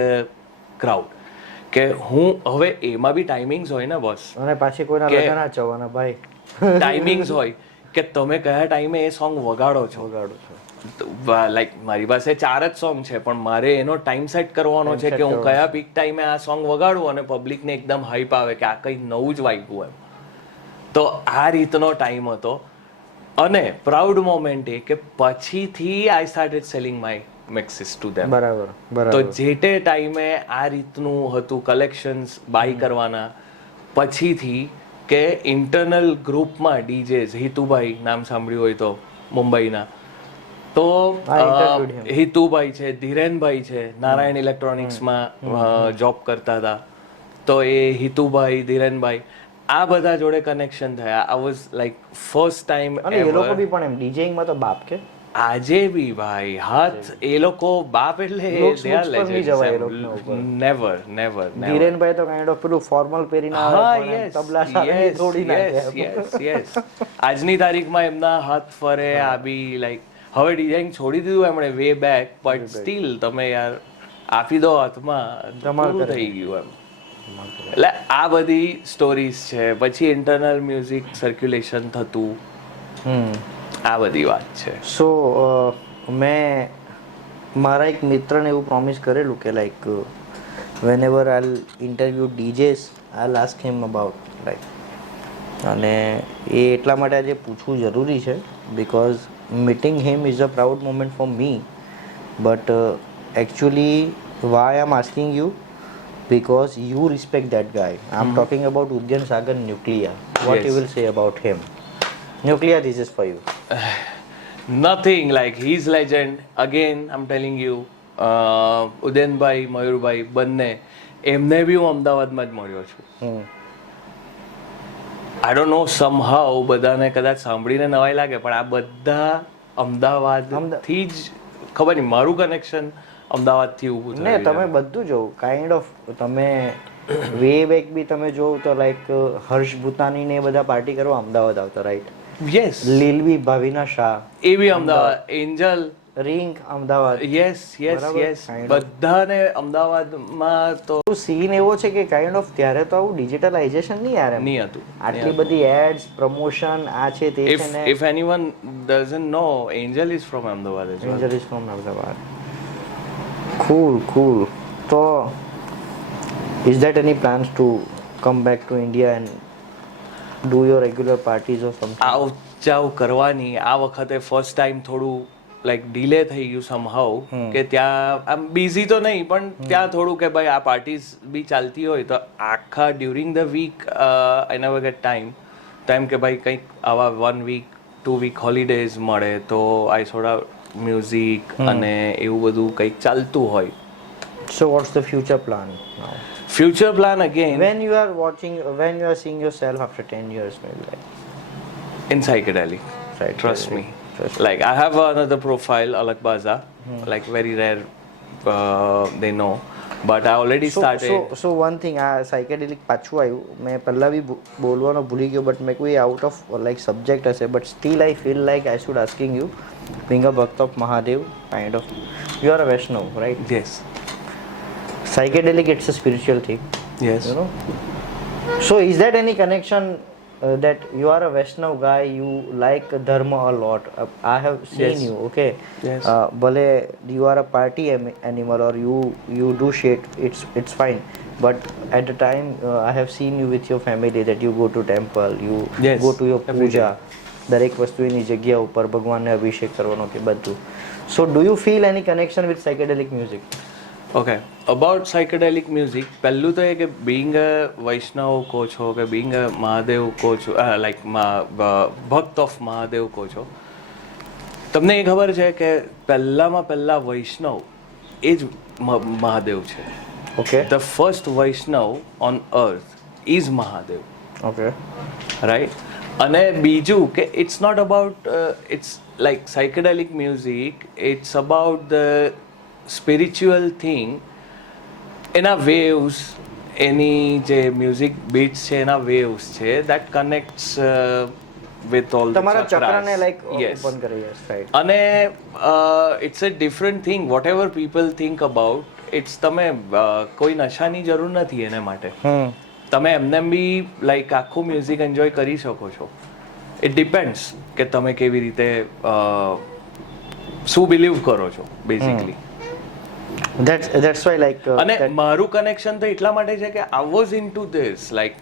crowd. કે હું હવે એમાં બી ટાઈમિંગ્સ હોય ને બસ, અને પાછી કોઈના લગ્ન ના ચવાના ભાઈ. ટાઈમિંગ્સ હોય કે તમે કયા ટાઈમે એ સોંગ વગાડો છો. લાઈક મારી પાસે 4 જ સોંગ છે પણ મારે એનો ટાઈમ સેટ કરવાનો છે કે હું કયા પીક ટાઈમે આ સોંગ વગાડું અને પબ્લિકને એકદમ હાઈપ આવે કે આ કંઈ નવું જ વાગ્યું એમ. તો આ રીતનો ટાઈમ હતો અને પ્રાઉડ મોમેન્ટ એ કે પછીથી I started selling my mixes to them. બરાબર. તો જે તે ટાઈમે આ રીતનું હતું કલેક્શન્સ બાય કરવાના. પછીથી કે ઇન્ટરનલ ગ્રુપમાં ડીજેસ, હિતુભાઈ નામ સાંભળ્યું હોય તો મુંબઈના, તો હિતુભાઈ છે, ધીરેનભાઈ છે, નારાયણ ઇલેક્ટ્રોનિક્સમાં જોબ કરતા હતા, તો એ હિતુભાઈ, ધીરેનભાઈ આ બધા જોડે કનેક્શન થયા. આ વોઝ લાઈક ફર્સ્ટ ટાઈમ. અને એ લોકો બી પણ એમ ડીજેઇંગમાં તો બાપ કે આજે બી ભાઈ હાથ એ લોકો બાપ એટલે નેવર ધીરેનભાઈ તો કાઇન્ડ ઓફ પેલું ફોર્મલ પહેરીને તબલા સાથે થોડી યસ. આજની તારીખમાં એમના હાથ ફરે આ બી લાઈક હવે ડિઝાઇન છોડી દીધું એમણે વે બેક, બટ સ્ટીલ તમે યાર આપી દો હાથમાં તમારું થઈ ગયું એમ. એટલે આ બધી સ્ટોરીઝ છે. પછી ઇન્ટરનલ મ્યુઝિક સર્ક્યુલેશન થતું, આ બધી વાત છે. સો મેં મારા એક મિત્રને એવું પ્રોમિસ કરેલું કે like whenever I interview DJs I ask him about like, અને એ એટલા માટે આજે પૂછવું જરૂરી છે because meeting him is a proud moment for me, but actually why I am asking you because you respect that guy. I'm talking about Udyan Sagar Nuclear. What you will say about him? Nuclear, this is for you. Nothing, like he's legend. Again, I'm telling you, ઉદયનભાઈ, મયુરભાઈ બંને એમને બી હું અમદાવાદમાં જ મળ્યો છું. આઈ ડોન્ટ નો સમહાઉ બધાને કદાચ સાંભળીને નવાઈ લાગે પણ આ બધા અમદાવાદથી જ ખબર નહીં મારું કનેક્શન અમદાવાદથી ઊભું થયું. ને તમે બધું જોવો કાઇન્ડ ઓફ તમે વે બેક બી તમે જોવો તો લાઈક હર્ષ ભૂતાની ને બધા પાર્ટી કરવા અમદાવાદ આવતા, રાઈટ? યસ. લીલવી ભાવિના શાહ એ બી Ahmedabad, angel ring Ahmedabad. Yes. બધાને અમદાવાદમાં તો સીન એવો છે કે કાઇન્ડ ઓફ ત્યારે તો આવું ડિજિટલાઇઝેશન નહીં યાર નહીં હતું. આટલી બધી એડ્સ પ્રમોશન આ છે તે છે ને. If anyone doesn't know, Angel is from Ahmedabad. Angel is from Ahmedabad. Cool. So, is that any plans to come back to India and do your regular parties or something? આવ જાવ કરવાની. આ વખતે ફર્સ્ટ ટાઈમ થોડું લાઈક ડીલે થઈ ગયું સમહાઉ કે ત્યાં આમ બિઝી તો નહીં પણ ત્યાં થોડું કે ભાઈ આ પાર્ટીઝ બી ચાલતી હોય તો આખા during the week I never get time. તો એમ કે ભાઈ કંઈક આવા 1 week 2 week હોલિડેઝ મળે તો આઈ થોડા મ્યુઝિક અને એવું બધું કંઈક ચાલતું હોય. So what's the future plan now? Future plan again. When you are seeing yourself after 10 years maybe like in psychedelic. Trust me. Like I have another profile, Alak Baza, like very rare they know. But I already started. So one thing, આ સાયકેડેલિક પાછું આવ્યું. મેં પહેલાં બી બોલવાનો ભૂલી ગયો બટ મેં કોઈ આઉટ ઓફ લાઈક સબ્જેક્ટ હશે but still I feel like I should asking you being a Bhakt of Mahadev, kind of. You are a Vaishnav, right? Yes. Psychedelic, it's a spiritual thing. Yes. You know? So is that any connection that you are a Vaishnav guy, you like Dharma a lot? I have seen you, okay? Yes. Bale, you are a party animal or you do shit, it's fine. But at the time, I have seen you with your family that you go to temple, you go to your puja. દરેક વસ્તુ એની જગ્યા ઉપર ભગવાનને અભિષેક કરવાનો કે બધું. સો do you feel any connection with સાયકેડેલિક music? Okay, about સાયકેડેલિક music પહેલું તો એ કે બિંગ અ વૈષ્ણવ કહો છો કે બિંગ અ મહાદેવ કહો છો, લાઈક ભક્ત ઓફ મહાદેવ કહો છો, તમને એ ખબર છે કે પહેલા વૈષ્ણવ એ જ મહાદેવ છે. Okay. The first Vaishnav on earth is Mahadev. Okay, right. અને બીજું કે it's not about it's like psychedelic music, it's about the spiritual thing. એના વેવ્સ, એની જે મ્યુઝિક બીટ્સ છે એના વેવ્સ છે દેટ કનેક્ટ્સ વિથ ઓલ તમારા ચક્રને લાઈક ઓપન કરે. Yes, right. અને it's a different thing whatever people think about it's. તમે કોઈ નશાની જરૂર નથી એને માટે. તમે એમને બી લાઈક આખું મ્યુઝિક એન્જોય કરી શકો છો. ઇટ ડિપેન્ડ્સ કે તમે કેવી રીતે શું બિલીવ કરો છો બેઝિકલી. that's why like અને મારું કનેક્શન તો એટલા માટે છે કે I was into this like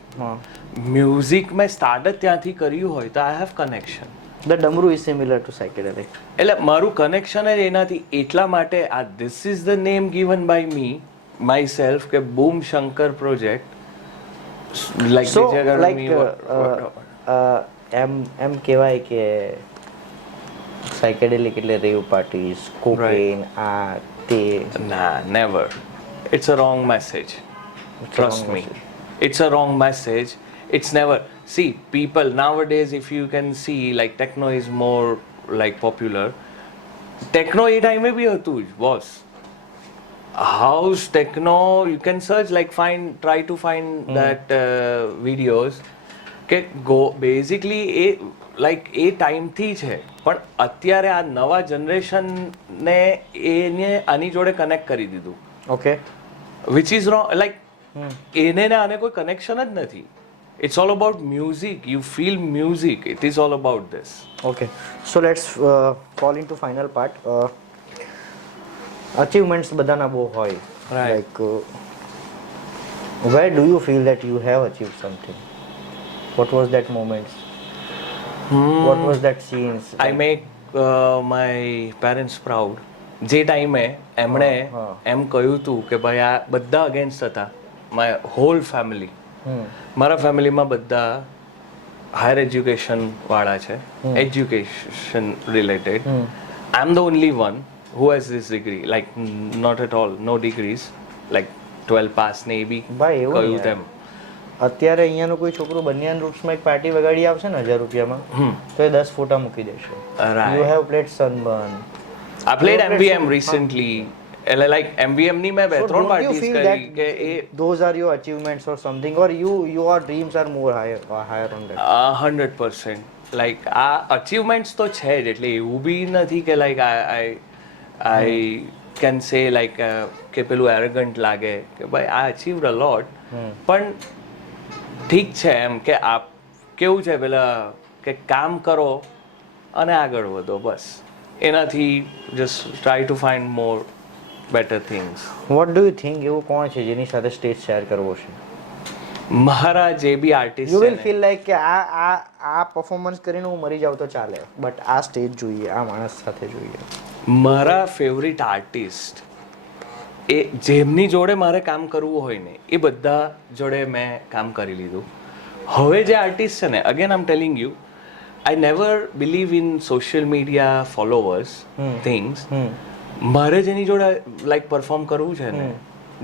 music મેં સ્ટાર્ટ જ ત્યાંથી કર્યું હોય તો I have connection. the ડમરૂ is similar to psychedelic. એટલે મારું કનેક્શન જ એનાથી એટલા માટે આ this is the name given by me myself કે boom Shankar project like so એમ કહેવાય કે સાયકેડેલિક એટલે રેવ પાર્ટીઝ કોકેન આ તે ના never it's a wrong message trust me it's a wrong message. It's never, see, people nowadays, if you can see, like techno is more like popular. Techno એ ટાઈમે બી હતું જ boss. House techno, you can search like try to find that videos કે go basically એ like એ ટાઈમથી છે પણ અત્યારે આ નવા જનરેશનને એને આની જોડે કનેક્ટ કરી દીધું. Okay which is wrong, like એને ને આને કોઈ કનેક્શન જ નથી. It's all about music, you feel music, it is all about this. Okay so let's fall into final part. Achievements બધાના બહુ હોય, like where do you feel that you have achieved something? What was that moment? What was that scene? I make my parents proud. જે ટાઈમે એમણે એમ કહ્યું હતું કે ભાઈ આ બધા અગેન્સ્ટ હતા, માય હોલ ફેમિલી, મારા ફેમિલીમાં બધા હાયર એજ્યુકેશન વાળા છે, education related. I am the only one who has this degree, like not at all, no degrees, like 12 pass ને એ બી કહ્યું તેમ. અત્યારે અહીંયાનો કોઈ છોકરો બનિયાન રૂટ્સમાં એક પાર્ટી વગાડી આવશે ને 1000 રૂપિયામાં તો એ 10 ફોટા મૂકી દેશે. You have played sunburn. I played MVM recently. Like MVM ની મેં બે ત્રણ પાર્ટીઝ કરી કે એ those are your achievements or something, or your dreams are more higher on that? 100%. like આ અચીવમેન્ટ્સ તો છે જ, એટલે એવું બી નથી કે લાઈક આઈ કેન સે લાઈક કે પેલું એરોગન્ટ લાગે કે ભાઈ આઈ અચીવ્ડ અ લોટ. પણ ઠીક છે એમ કે આપ કેવું છે પેલા કે કામ કરો અને આગળ વધો, બસ એનાથી just try to find more better things. What do you think એવું કોણ છે જેની સાથે સ્ટેજ શેર કરવો છે? મારા જે બી artist you will feel like કે આ પરફોર્મન્સ કરીને હું મરી જાઉં તો ચાલે, બટ આ સ્ટેજ જોઈએ, આ માણસ સાથે જોઈએ. મારા ફેવરિટ આર્ટિસ્ટ એ જેમની જોડે મારે કામ કરવું હોય ને એ બધા જોડે મેં કામ કરી લીધું. હવે જે આર્ટિસ્ટ છે ને, again I M telling you, I never believe in social media followers things. મારે જેની જોડે લાઈક પરફોર્મ કરવું છે ને,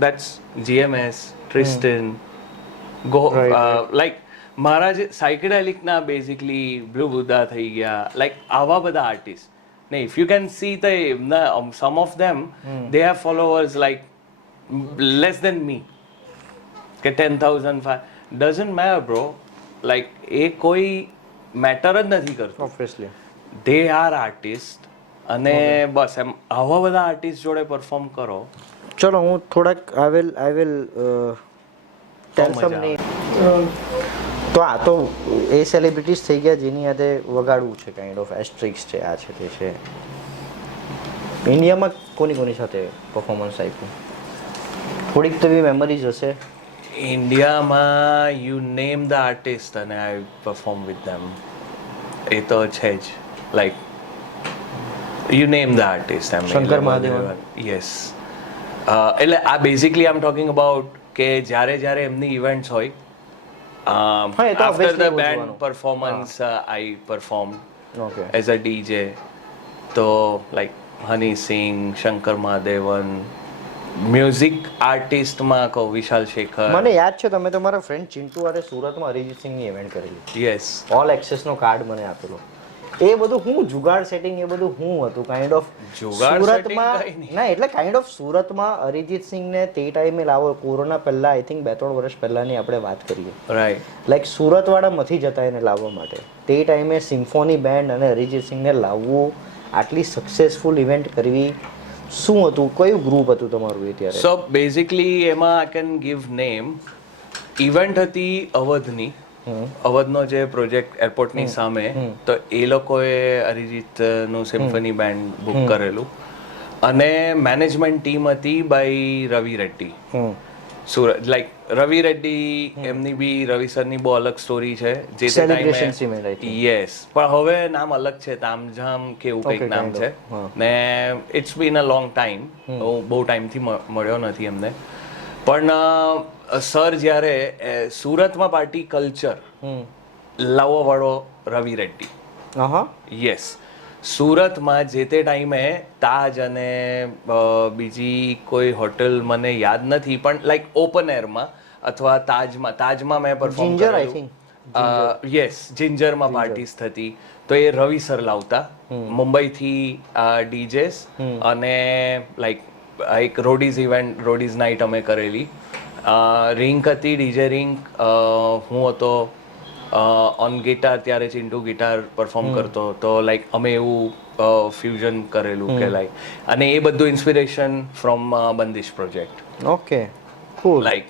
that's GMS, Tristan, go like મારા જે સાયકેડેલિકના બેઝિકલી બ્લુ બુદ્ધા થઈ ગયા, લાઈક આવા બધા આર્ટિસ્ટ ને if you can see the some of them they have followers like less than me કે 10,000 ડઝન્ટ મેટર બ્રો, લાઈક એ કોઈ મેટર જ નથી કરતું. ઓબ્વિયસલી દે આર આર્ટિસ્ટ અને બસ એમ આવા બધા આર્ટિસ્ટ જોડે પરફોર્મ કરો. ચલો હું થોડાક I will tail sum name. તો આ તો એ સેલિબ્રિટીઝ થઈ ગયા જેની સાથે વગાડવું છે, કાઇન્ડ ઓફ એસ્ટ્રિક્સ છે, આ છે તે છે. ઇન્ડિયામાં કોની સાથે પરફોર્મન્સ આપ્યું? થોડીક તો એવી મેમરીઝ હશે. ઇન્ડિયામાં યુ નેમ ધ આર્ટિસ્ટ અને આઈ પરફોર્મ વિથ ધેમ, એ તો છે જ. Like you name the artist એમ. શંકર મહાદેવન. યસ. એટલે આ basically I am talking about કે જ્યારે એમની ઇવેન્ટ્સ હોય, after the band performance I perform as a DJ. તો લાઈક હની સિંહ, શંકર મહાદેવન, મ્યુઝિક આર્ટિસ્ટમાં કહો વિશાલ શેખર. મને યાદ છે તમે તમારા ફ્રેન્ડ ચિંટુ અરે સુરતમાં અરિજીત સિંહની ઇવેન્ટ કરેલી. યસ. ઓલ એક્સેસનો કાર્ડ મને આપેલો. એ બધું હું જુગાડ સેટિંગ એ બધું હું હતું કાઇન્ડ ઓફ સુરતમાં. ના એટલે કાઇન્ડ ઓફ સુરતમાં અરિજીત સિંહને તે ટાઈમે લાવો, કોરોના પહેલા આઈ થિંક 2-3 વર્ષ પહેલાની આપણે વાત કરીએ. રાઈટ. લાઈક સુરતવાળા નથી જતા એને લાવવા માટે. તે ટાઈમે સિમ્ફોની બેન્ડ અને અરિજીત સિંહને લાવવું, આટલી સક્સેસફુલ ઇવેન્ટ કરવી, શું હતું, કયું ગ્રુપ હતું તમારું એ ત્યારે? સો બેઝિકલી એમાં આઈ કેન ગીવ નેમ. ઇવેન્ટ હતી અવધની, અવધનો જે પ્રોજેક્ટ એરપોર્ટની સામે, તો એ લોકોએ અરિજીતનું સિમ્ફની બેન્ડ બુક કરેલું અને મેનેજમેન્ટ ટીમ હતી બાય રવિ રેડ્ડી. સુરત લાઈક રવિ રેડ્ડી, એમની બી રવિ સરની બહુ અલગ સ્ટોરી છે જે તે Celebration Cement, I ટાઈમે. યસ, પણ હવે નામ અલગ છે, તામઝામ કે એવું કંઈક નામ છે ને it's been a long time. હું બહુ ટાઈમથી મળ્યો નથી એમને. પણ સર જ્યારે સુરતમાં પાર્ટી કલ્ચર લાવવા વાળો રવિ રેડ્ડી. યસ, સુરતમાં જે તે ટાઈમે તાજ અને બીજી કોઈ હોટલ મને યાદ નથી, પણ લાઈક ઓપન એરમાં અથવા તાજમાં મેં પરફોર્મ કરેલું. યસ, જિંજરમાં પાર્ટીસ થતી, તો એ રવિ સર લાવતા મુંબઈથી ડીજેસ અને લાઈક એક રોડીઝ નાઇટ અમે કરેલી. રિંક હતી, ડીજે રિંક. હું હતો ઓન ગિટાર, ત્યારે ચિંટુ ગિટાર પરફોર્મ કરતો, તો લાઈક અમે એવું ફ્યુઝન કરેલું કે લાઈક, અને એ બધું inspiration from Bandish project. Okay, cool. Like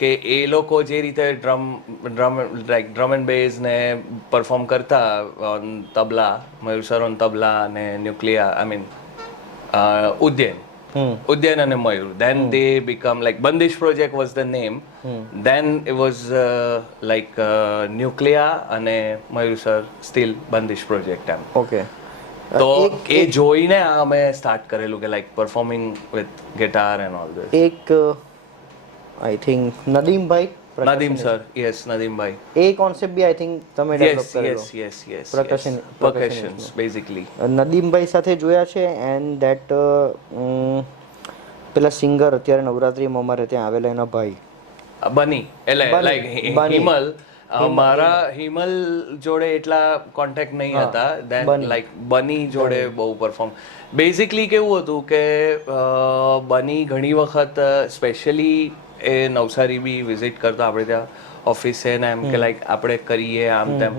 કે એ લોકો જે રીતે ડ્રમ એન્ડ બેઝ ને પરફોર્મ કરતા on tabla, Mayur sir on tabla અને ન્યુક્લિયા, આઈ મીન ઉદ્યાન અને મયુર. Then they become like Bandish project was the name. Then it was like Nuclear અને Mayur sir still Bandish project એમ. ઓકે, તો એ જોઈને આ અમે સ્ટાર્ટ કરેલું કે like performing with guitar and all this. એક આઈ થિંક નદીમભાઈ, નદીમ સર, યસ, નદીમભાઈ. એ કોન્સેપ્ટ બી આઈ થિંક તમે ડેવલપ કરેલો. Yes, Percussions basically. નદીમભાઈ સાથે જોયા છે. એન્ડ ધેટ પેલા સિંગર અત્યારે નવરાત્રીમાં અમારે ત્યાં આવેલા એના ભાઈ બની, એટલે લાઈક હિમલ. મારા હિમલ જોડે એટલા કોન્ટેક્ટ નહીં હતા. દેન લાઈક બની જોડે બહુ પરફોર્મ. બેઝિકલી કેવું હતું કે બની ઘણી વખત સ્પેશિયલી એ નવસારી બી વિઝિટ કરતો આપણે ત્યાં ઓફિસે ને એમ કે લાઈક આપણે કરીએ આમ તેમ.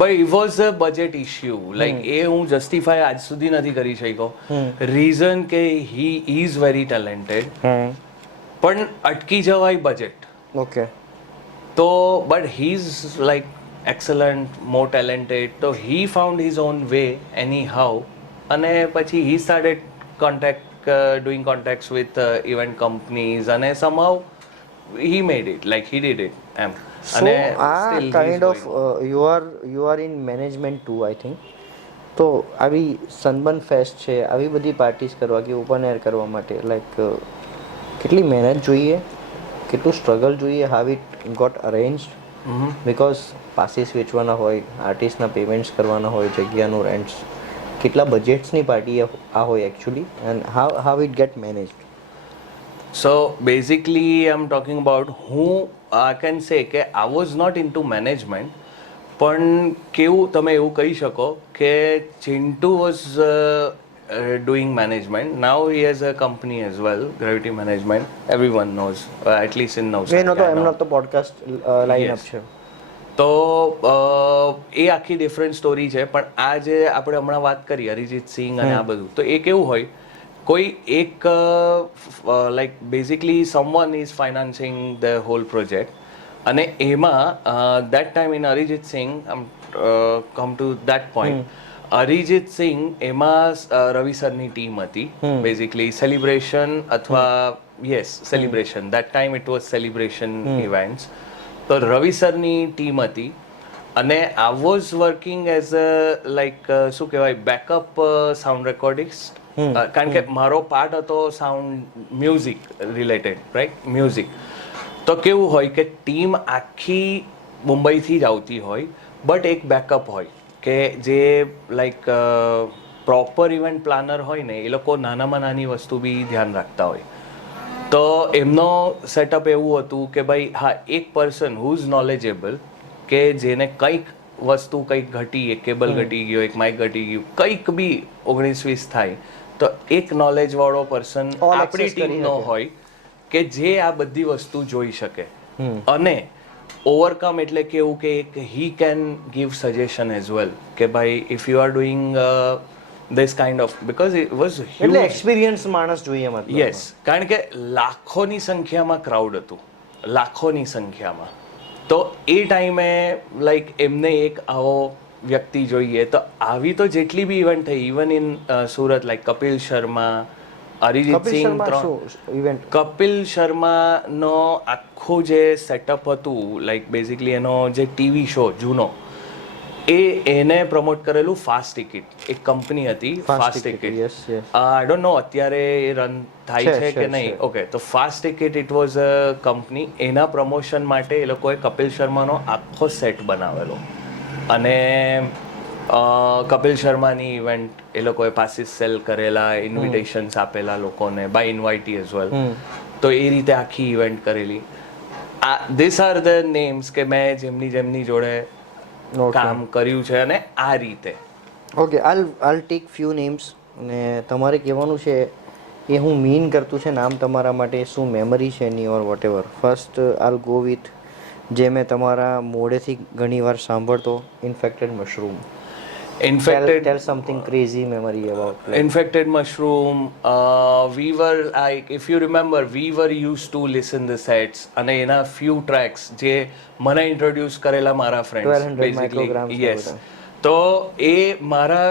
But it was a budget issue. Like એ હું જસ્ટિફાય આજ સુધી નથી કરી શક્યો. રીઝન કે હી ઇઝ વેરી ટેલેન્ટેડ, પણ અટકી જવાય બજેટ. ઓકે, તો but he is like excellent, more talented, તો he found his own way anyhow. અને પછી he started doing contacts with event companies અને somehow he made it, like he did it એમ. અને આ kind of you are in management too I think. તો આવી સનબર્ન ફેસ્ટ છે, આવી બધી પાર્ટીઝ કરવા કે ઓપન એર કરવા માટે લાઈક કેટલી મહેનત જોઈએ, કેટલું સ્ટ્રગલ જોઈએ, હાવ ઇટ ગોટ અરેન્જ્ડ? બિકોઝ પાસીસ વેચવાના હોય, આર્ટિસ્ટના પેમેન્ટ્સ કરવાના હોય, જગ્યાનું રેન્ટ્સ, કેટલા બજેટ્સની પાર્ટી આ હોય actually, and how it get managed? So basically I'm talking about I can say કે I was not into management, પણ કેવું તમે એવું કહી શકો કે Chintu was doing management. Now he has a company as well, Gravity Management. Everyone knows, at least in Navsari. એમનો તો પોડકાસ્ટ લાઈન અપ છે. તો એ આખી ડિફરન્ટ સ્ટોરી છે. પણ આ જે આપણે હમણાં વાત કરી અરિજીત સિંહ અને આ બધું, તો એ કેવું હોય, કોઈ એક like basically someone is financing the whole project. અને એમાં that time in Arijit Singh, come to that point, Arijit Singh એમાં રવિ સરની ટીમ હતી બેઝિકલી સેલિબ્રેશન અથવા yes celebration. That time it was celebration events. તો રવિ સરની ટીમ હતી અને I was working as a like શું કહેવાય બેકઅપ સાઉન્ડ રેકોર્ડિસ્ટ. કારણ કે મારો પાર્ટ હતો sound music related, right, music. તો કેવું હોય કે ટીમ આખી મુંબઈથી જ આવતી હોય, બટ એક બેકઅપ હોય કે જે લાઈક પ્રોપર ઇવેન્ટ પ્લાનર હોય ને, એ લોકો નાનામાં નાની વસ્તુ બી ધ્યાન રાખતા હોય. તો એમનો સેટઅપ એવું હતું કે ભાઈ હા, એક પર્સન હુ ઇઝ નોલેજેબલ, કે જેને કંઈક વસ્તુ કંઈક ઘટી, એક કેબલ ઘટી ગયો, એક માઇક ઘટી ગયું, કંઈક બી 19-20 થાય, તો એક નોલેજ વાળો પર્સન આપણી ટીમનો હોય કે જે આ બધી વસ્તુ જોઈ શકે. અને ઓવરકમ એટલે કેવું કે એક he can give suggestion as well કે ભાઈ if you are doing this kind of, because it was huge. એટલે એક્સપિરિયન્સ માણસ જોઈએ મતલબ. યસ, કારણ કે લાખોની સંખ્યામાં ક્રાઉડ હતું, લાખોની સંખ્યામાં. તો એ ટાઈમે લાઈક એમને એક આવો વ્યક્તિ જોઈએ. તો આવી તો જેટલી બી ઇવેન્ટ થઈ, even in Surat, like Kapil Sharma, Arijit Kapil Singh, Sharma શું ઇવેન્ટ? કપિલ શર્માનો આખું જે સેટઅપ હતું, લાઈક બેઝિકલી એનો જે ટીવી શો જૂનો, એને પ્રમોટ કરેલું ફાસ્ટ ટિકિટ, એક કંપની હતી fast ticket. Yes yes. I don't નો અત્યારે એ રન થાય છે કે છે. નહીં. ઓકે, તો fast ticket it was a company. એના પ્રમોશન માટે એ લોકોએ કપિલ શર્માનો આખો સેટ બનાવેલો અને કપિલ શર્માની ઇવેન્ટ એ લોકોએ પાસીસ સેલ કરેલા, ઇન્વિટેશન્સ આપેલા લોકોને બાય ઇન્વાઇટી એઝ વેલ. તો એ રીતે આખી ઇવેન્ટ કરેલી. ધીસ આર ધ નેમ્સ કે મેં જેમની જોડે કામ કર્યું છે અને આ રીતે. ઓકે, આલ ટેક ફ્યુ નેમ્સ ને તમારે કહેવાનું છે એ હું મીન કરતું છે નામ તમારા માટે, શું મેમરી છે એની ઓર વોટ એવર. ફર્સ્ટ આલ ગો વિથ જે મેં તમારા મોઢેથી ઘણીવાર સાંભળતો, infected mushroom. Tell something crazy memory about like. Infected mushroom. We were like, if you remember, we were used to listen the sets અને એના few tracks જે મને introduce કરેલા મારા friends 1200 micrograms yes. તો એ મારા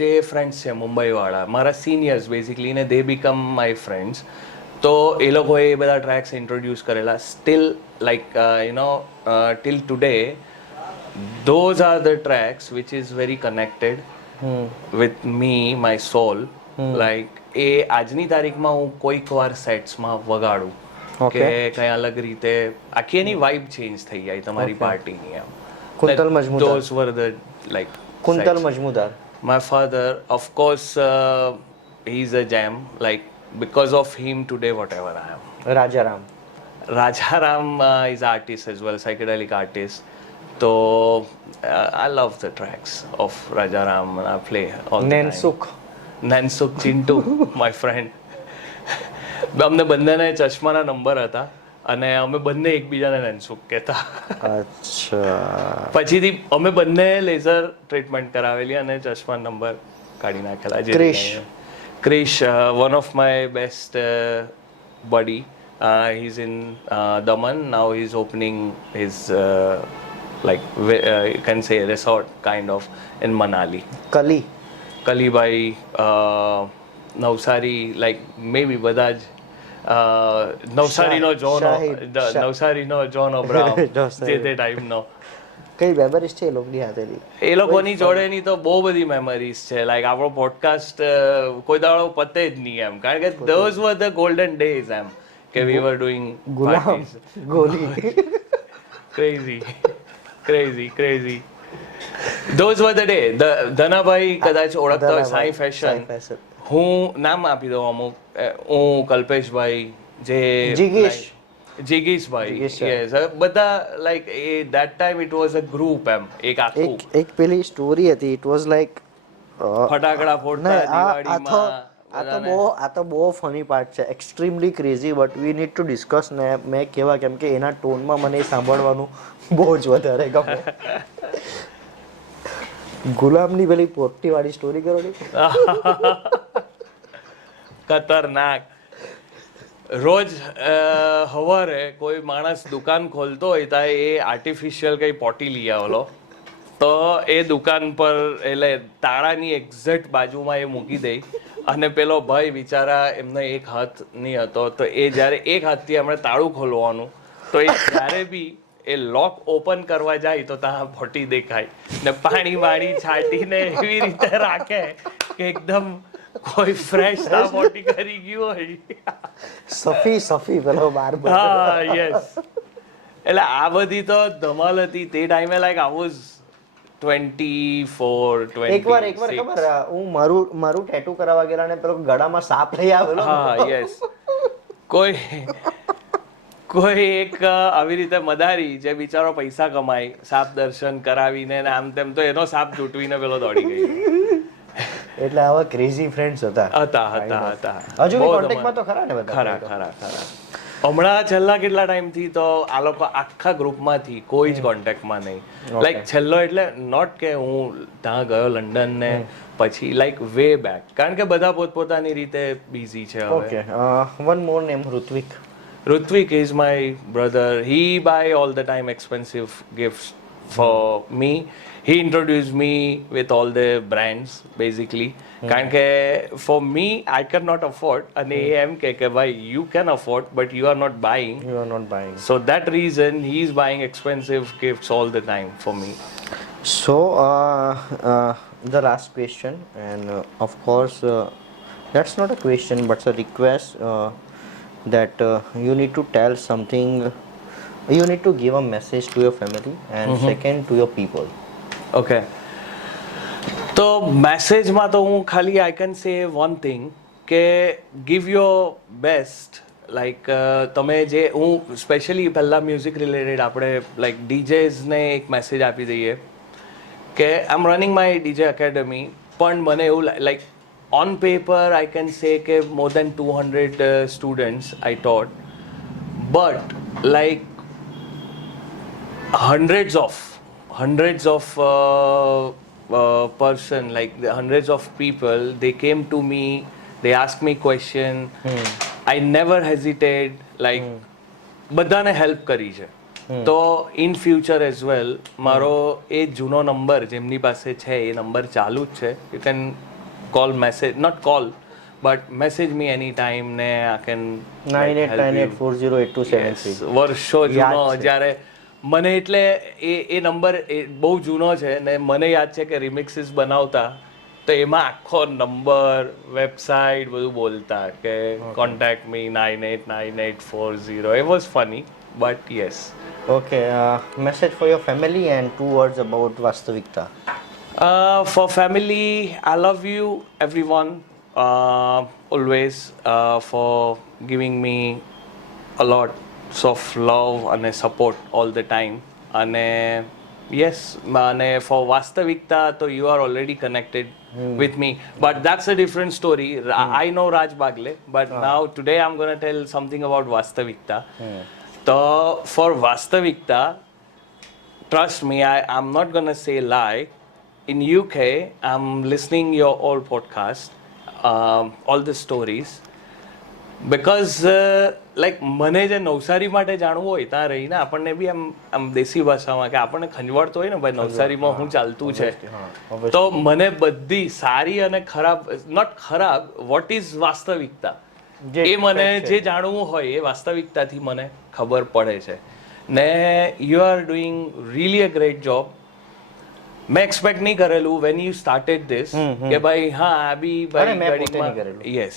જે friends છે મુંબઈવાળા, મારા seniors basically, ને they become my friends. તો એ લોકોએ એ બધા tracks introduce કરેલા. Still like till today those are the tracks which is very connected with me, my soul. Like એ આજની તારીખમાં હું કોઈક વાર સેટ્સમાં વગાડું કે કઈ અલગ રીતે આખી એની વાઇબ ચેન્જ થઈ જાય તમારી પાર્ટીની. એમ કુંતલ મજમુદાર. those were the like Kuntal Majmudar. my father, of course, he's a gem. Like because of him today whatever I am. Rajaram. Rajaram is an artist as well, psychedelic artist. So I love the tracks of Rajaram and I play all the નેનસુખ. time. Nansuk Chintu, my friend. અમને બંનેને ચશ્માના નંબર હતા અને અમે બંને એકબીજાને નેનસુખ કહેતા. અચ્છા. પછીથી અમે બંને લેઝર ટ્રીટમેન્ટ કરાવેલી અને ચશ્મા નંબર કાઢી નાખેલા. Krish, one of my best buddy. He's in Daman now. He's opening his like you can say resort kind of in Manali. Kalibhai, Navsari, like maybe બધા જ નવસારીનો જોન, નવસારીનો જોન ઓબ્રામ જે તે ટાઈમનો. કઈ મેમરીઝ છે એ લોકોની હાથેની? એ લોકોની જોડેની તો બહુ બધી મેમરીઝ છે. લાઈક આપણો પોડકાસ્ટ કોઈ દાડો પતે જ નહીં એમ, કારણ કે those were the golden days એમ કે we were doing Ghulam, Goli. crazy. Those were the day. Dhanabhai કદાચ ઓળખતા હોય, સાઈ ફેશન. હું નામ આપી દઉં અમુક. હું કલ્પેશભાઈ, જે જીગીશભાઈ, યસ, બધા like A that time it was a group એમ, એક આખું. એક પેલી સ્ટોરી હતી, it was like ફટાકડા ફોડતા દિવાળીમાં. આ તો બહુ ફની પાર્ટ છે, extremely crazy, but we need to discuss. ને મેં કહેવા કેમ કે એના ટોનમાં મને સાંભળવાનું બહુ જ વધારે ગમે. ગુલામની પેલી પોટી વાળી સ્ટોરી કરો ને. ખતરનાક. રોજ સવારે કોઈ માણસ દુકાન ખોલતો હોય ત્યાં એ આર્ટિફિશિયલ કઈ પોટી લઈ આવેલો, તો એ દુકાન પર એટલે તાળાની એક્ઝેક્ટ બાજુમાં એ મૂકી દે અને પેલો ભાઈ બિચારા એમનો એક હાથ નહીં હતો, તો એ જ્યારે એક હાથથી આપણે તાળું ખોલવાનું, તો એ જ્યારે બી એ લોક ઓપન કરવા જાય તો ત્યાં ફોટી દેખાય ને પાણી વાણી છાંટીને એવી રીતે રાખે કે એકદમ કોઈ ફ્રેશ ના ફોટી કરી ગયું હોય. સફી પેલો બાર. હા, યસ. એટલે આ બધી તો ધમાલ હતી તે ટાઈમે. Like I was 24. એકવાર ખબર, હું મારું ટેટુ કરાવવા ગયેલા ને પેલો ગળામાં સાપ લઈ આવેલો. હા, યસ. કોઈ એક આવી રીતે મદારી જે બિચારો પૈસા કમાય સાપ દર્શન કરાવીને આમ તેમ, તો એનો સાપ તૂટવીને પેલો દોડી ગયો. એટલે આવા ક્રેઝી ફ્રેન્ડ્સ હતા. હજુ બી કોન્ટેક્ટમાં તો ખરા ને બધા? ખરા. હમણાં છેલ્લા કેટલા ટાઈમથી તો આ લોકો આખા ગ્રુપમાંથી કોઈ જ કોન્ટેક્ટમાં નહીં. લાઈક છેલ્લો એટલે નોટ કે હું ત્યાં ગયો લંડન ને પછી લાઈક વે બેક, કારણ કે બધા પોતપોતાની રીતે બિઝી છે હવે. Okay, one more name, Hrithik. Rutvik is my brother. He buy all the time expensive gifts for me. He introduced me with all the brands basically. કારણ કે for me I cannot afford અને એ એમ કે ભાઈ you can afford but you are not buying. You are not buying. So that reason he is buying expensive gifts all the time for me. So the last question, and of course that's not a question but a request, that you need to tell something, you need to give a message to your family and second to your people. Okay. તો મેસેજમાં તો હું ખાલી I can say one thing કે ગીવ યોર બેસ્ટ. લાઈક તમે જે હું સ્પેશિયલી પહેલાં મ્યુઝિક રિલેટેડ આપણે લાઈક ડીજેઝને એક મેસેજ આપી દઈએ કે I am running my DJ academy, પણ મને એવું like on paper I can say કે more than 200 students I taught, but like hundreds of person, like the hundreds of people, they came to me, they asked me question. I never hesitate, like બધાને હેલ્પ કરી છે. તો ઇન ફ્યુચર એઝ વેલ મારો એ જૂનો નંબર જેમની પાસે છે એ નંબર ચાલુ જ છે. You can call, message, not call but message me any time ને આઈ કેન 9898408273. વર્ષો જૂનો, જ્યારે મને એટલે એ નંબર બહુ જૂનો છે ને મને યાદ છે કે રિમિક્સીસ બનાવતા તો એમાં આખો નંબર, વેબસાઇટ બધું બોલતા કે contact me 989840. It was funny, but yes. Okay, message for your family and 2 words about Vastavikta. For family, I love you everyone, always, for giving me a lot of love and support all the time. And yes, and for Vastavikta, so you are already connected with me, but that's a different story. I know Raj Bagle, but now today I'm going to tell something about Vastavikta. So for Vastavikta, trust me, I'm not going to say lie. In UK, I'm listening your all podcast, all the stories. Because like મને જે નવસારી માટે જાણવું હોય ત્યાં રહીને આપણને બી આમ દેશી ભાષામાં કે આપણને ખંજવાળતો હોય ને ભાઈ નવસારીમાં શું ચાલતું છે, તો મને બધી સારી અને ખરાબ, નોટ ખરાબ, વોટ ઇઝ વાસ્તવિકતા, એ મને જે જાણવું હોય એ વાસ્તવિકતાથી મને ખબર પડે છે. ને you are doing really a great job. મેં એક્સપેક્ટ નહીં કરેલું વેન યુ સ્ટાર્ટેડ ધીસ કે ભાઈ હા આ બી ભાઈ યસ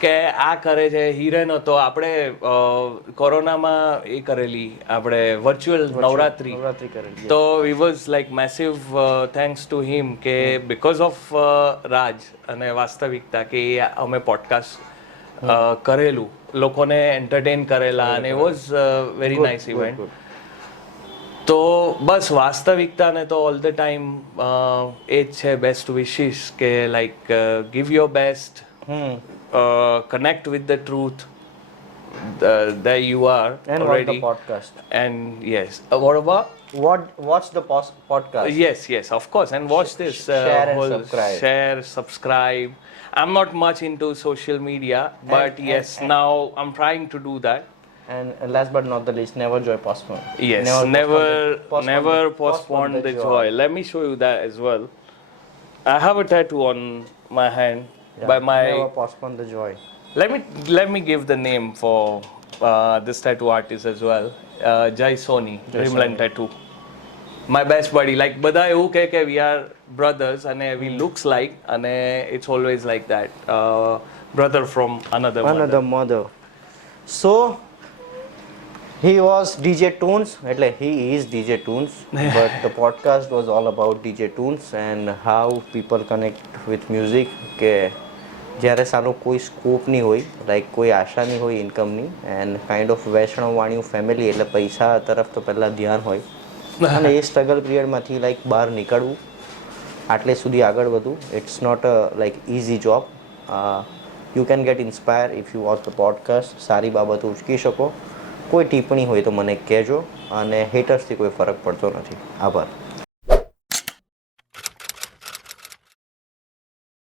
કે આ કરે છે. હિરેન હતો, આપણે કોરોનામાં એ કરેલી આપણે વર્ચ્યુઅલ નવરાત્રી કરેલી, તો we was like massive thanks to him કે બિકોઝ ઓફ રાજ અને વાસ્તવિકતા કે અમે પોડકાસ્ટ કરેલું, લોકોને એન્ટરટેન કરેલા અને વોઝ વેરી નાઇસ ઇવેન્ટ. તો બસ વાસ્તવિકતાને તો ઓલ ધ ટાઈમ એ જ છે બેસ્ટ વિશિસ કે like give your best, connect with the truth. There you are and already. watch the podcast. And yes, what about Watch the podcast. Yes, of course, and watch this. Share and subscribe. Share, subscribe. I'm not much into social media, but yes, now I'm trying to do that. And last but not the least, never joy postpone. Yes, never postpone the joy. Let me show you that as well. I have a tattoo on my hand. Yeah, by my, never postpone the joy. let me give the name for this tattoo artist as well. Jai Soni, Dreamland Tattoo. My best buddy. Like બધા એવું કહે કે we are brothers and we looks like, and it's always like that. Brother from another mother. So he was DJ Tunes, એટલે he is DJ Tunes, but the podcast was all about DJ Tunes and how people connect with music. કે જ્યારે સાનો કોઈ સ્કોપ નહીં હોય, લાઈક કોઈ આશા નહીં હોય ઇન્કમની, એન્ડ કાઇન્ડ ઓફ વૈષ્ણવવાળું ફેમિલી એટલે પૈસા તરફ તો પહેલાં ધ્યાન હોય, અને એ સ્ટ્રગલ પિરિયડમાંથી લાઈક બહાર નીકળવું, આટલે સુધી આગળ વધવું, it's not a like easy job. You can get inspire if you watch the podcast. સારી બાબતો ઉચકી શકો. કોઈ ટિપ્પણી હોય તો મને કહેજો, અને હેટર્સથી કોઈ ફરક પડતો નથી. આભાર.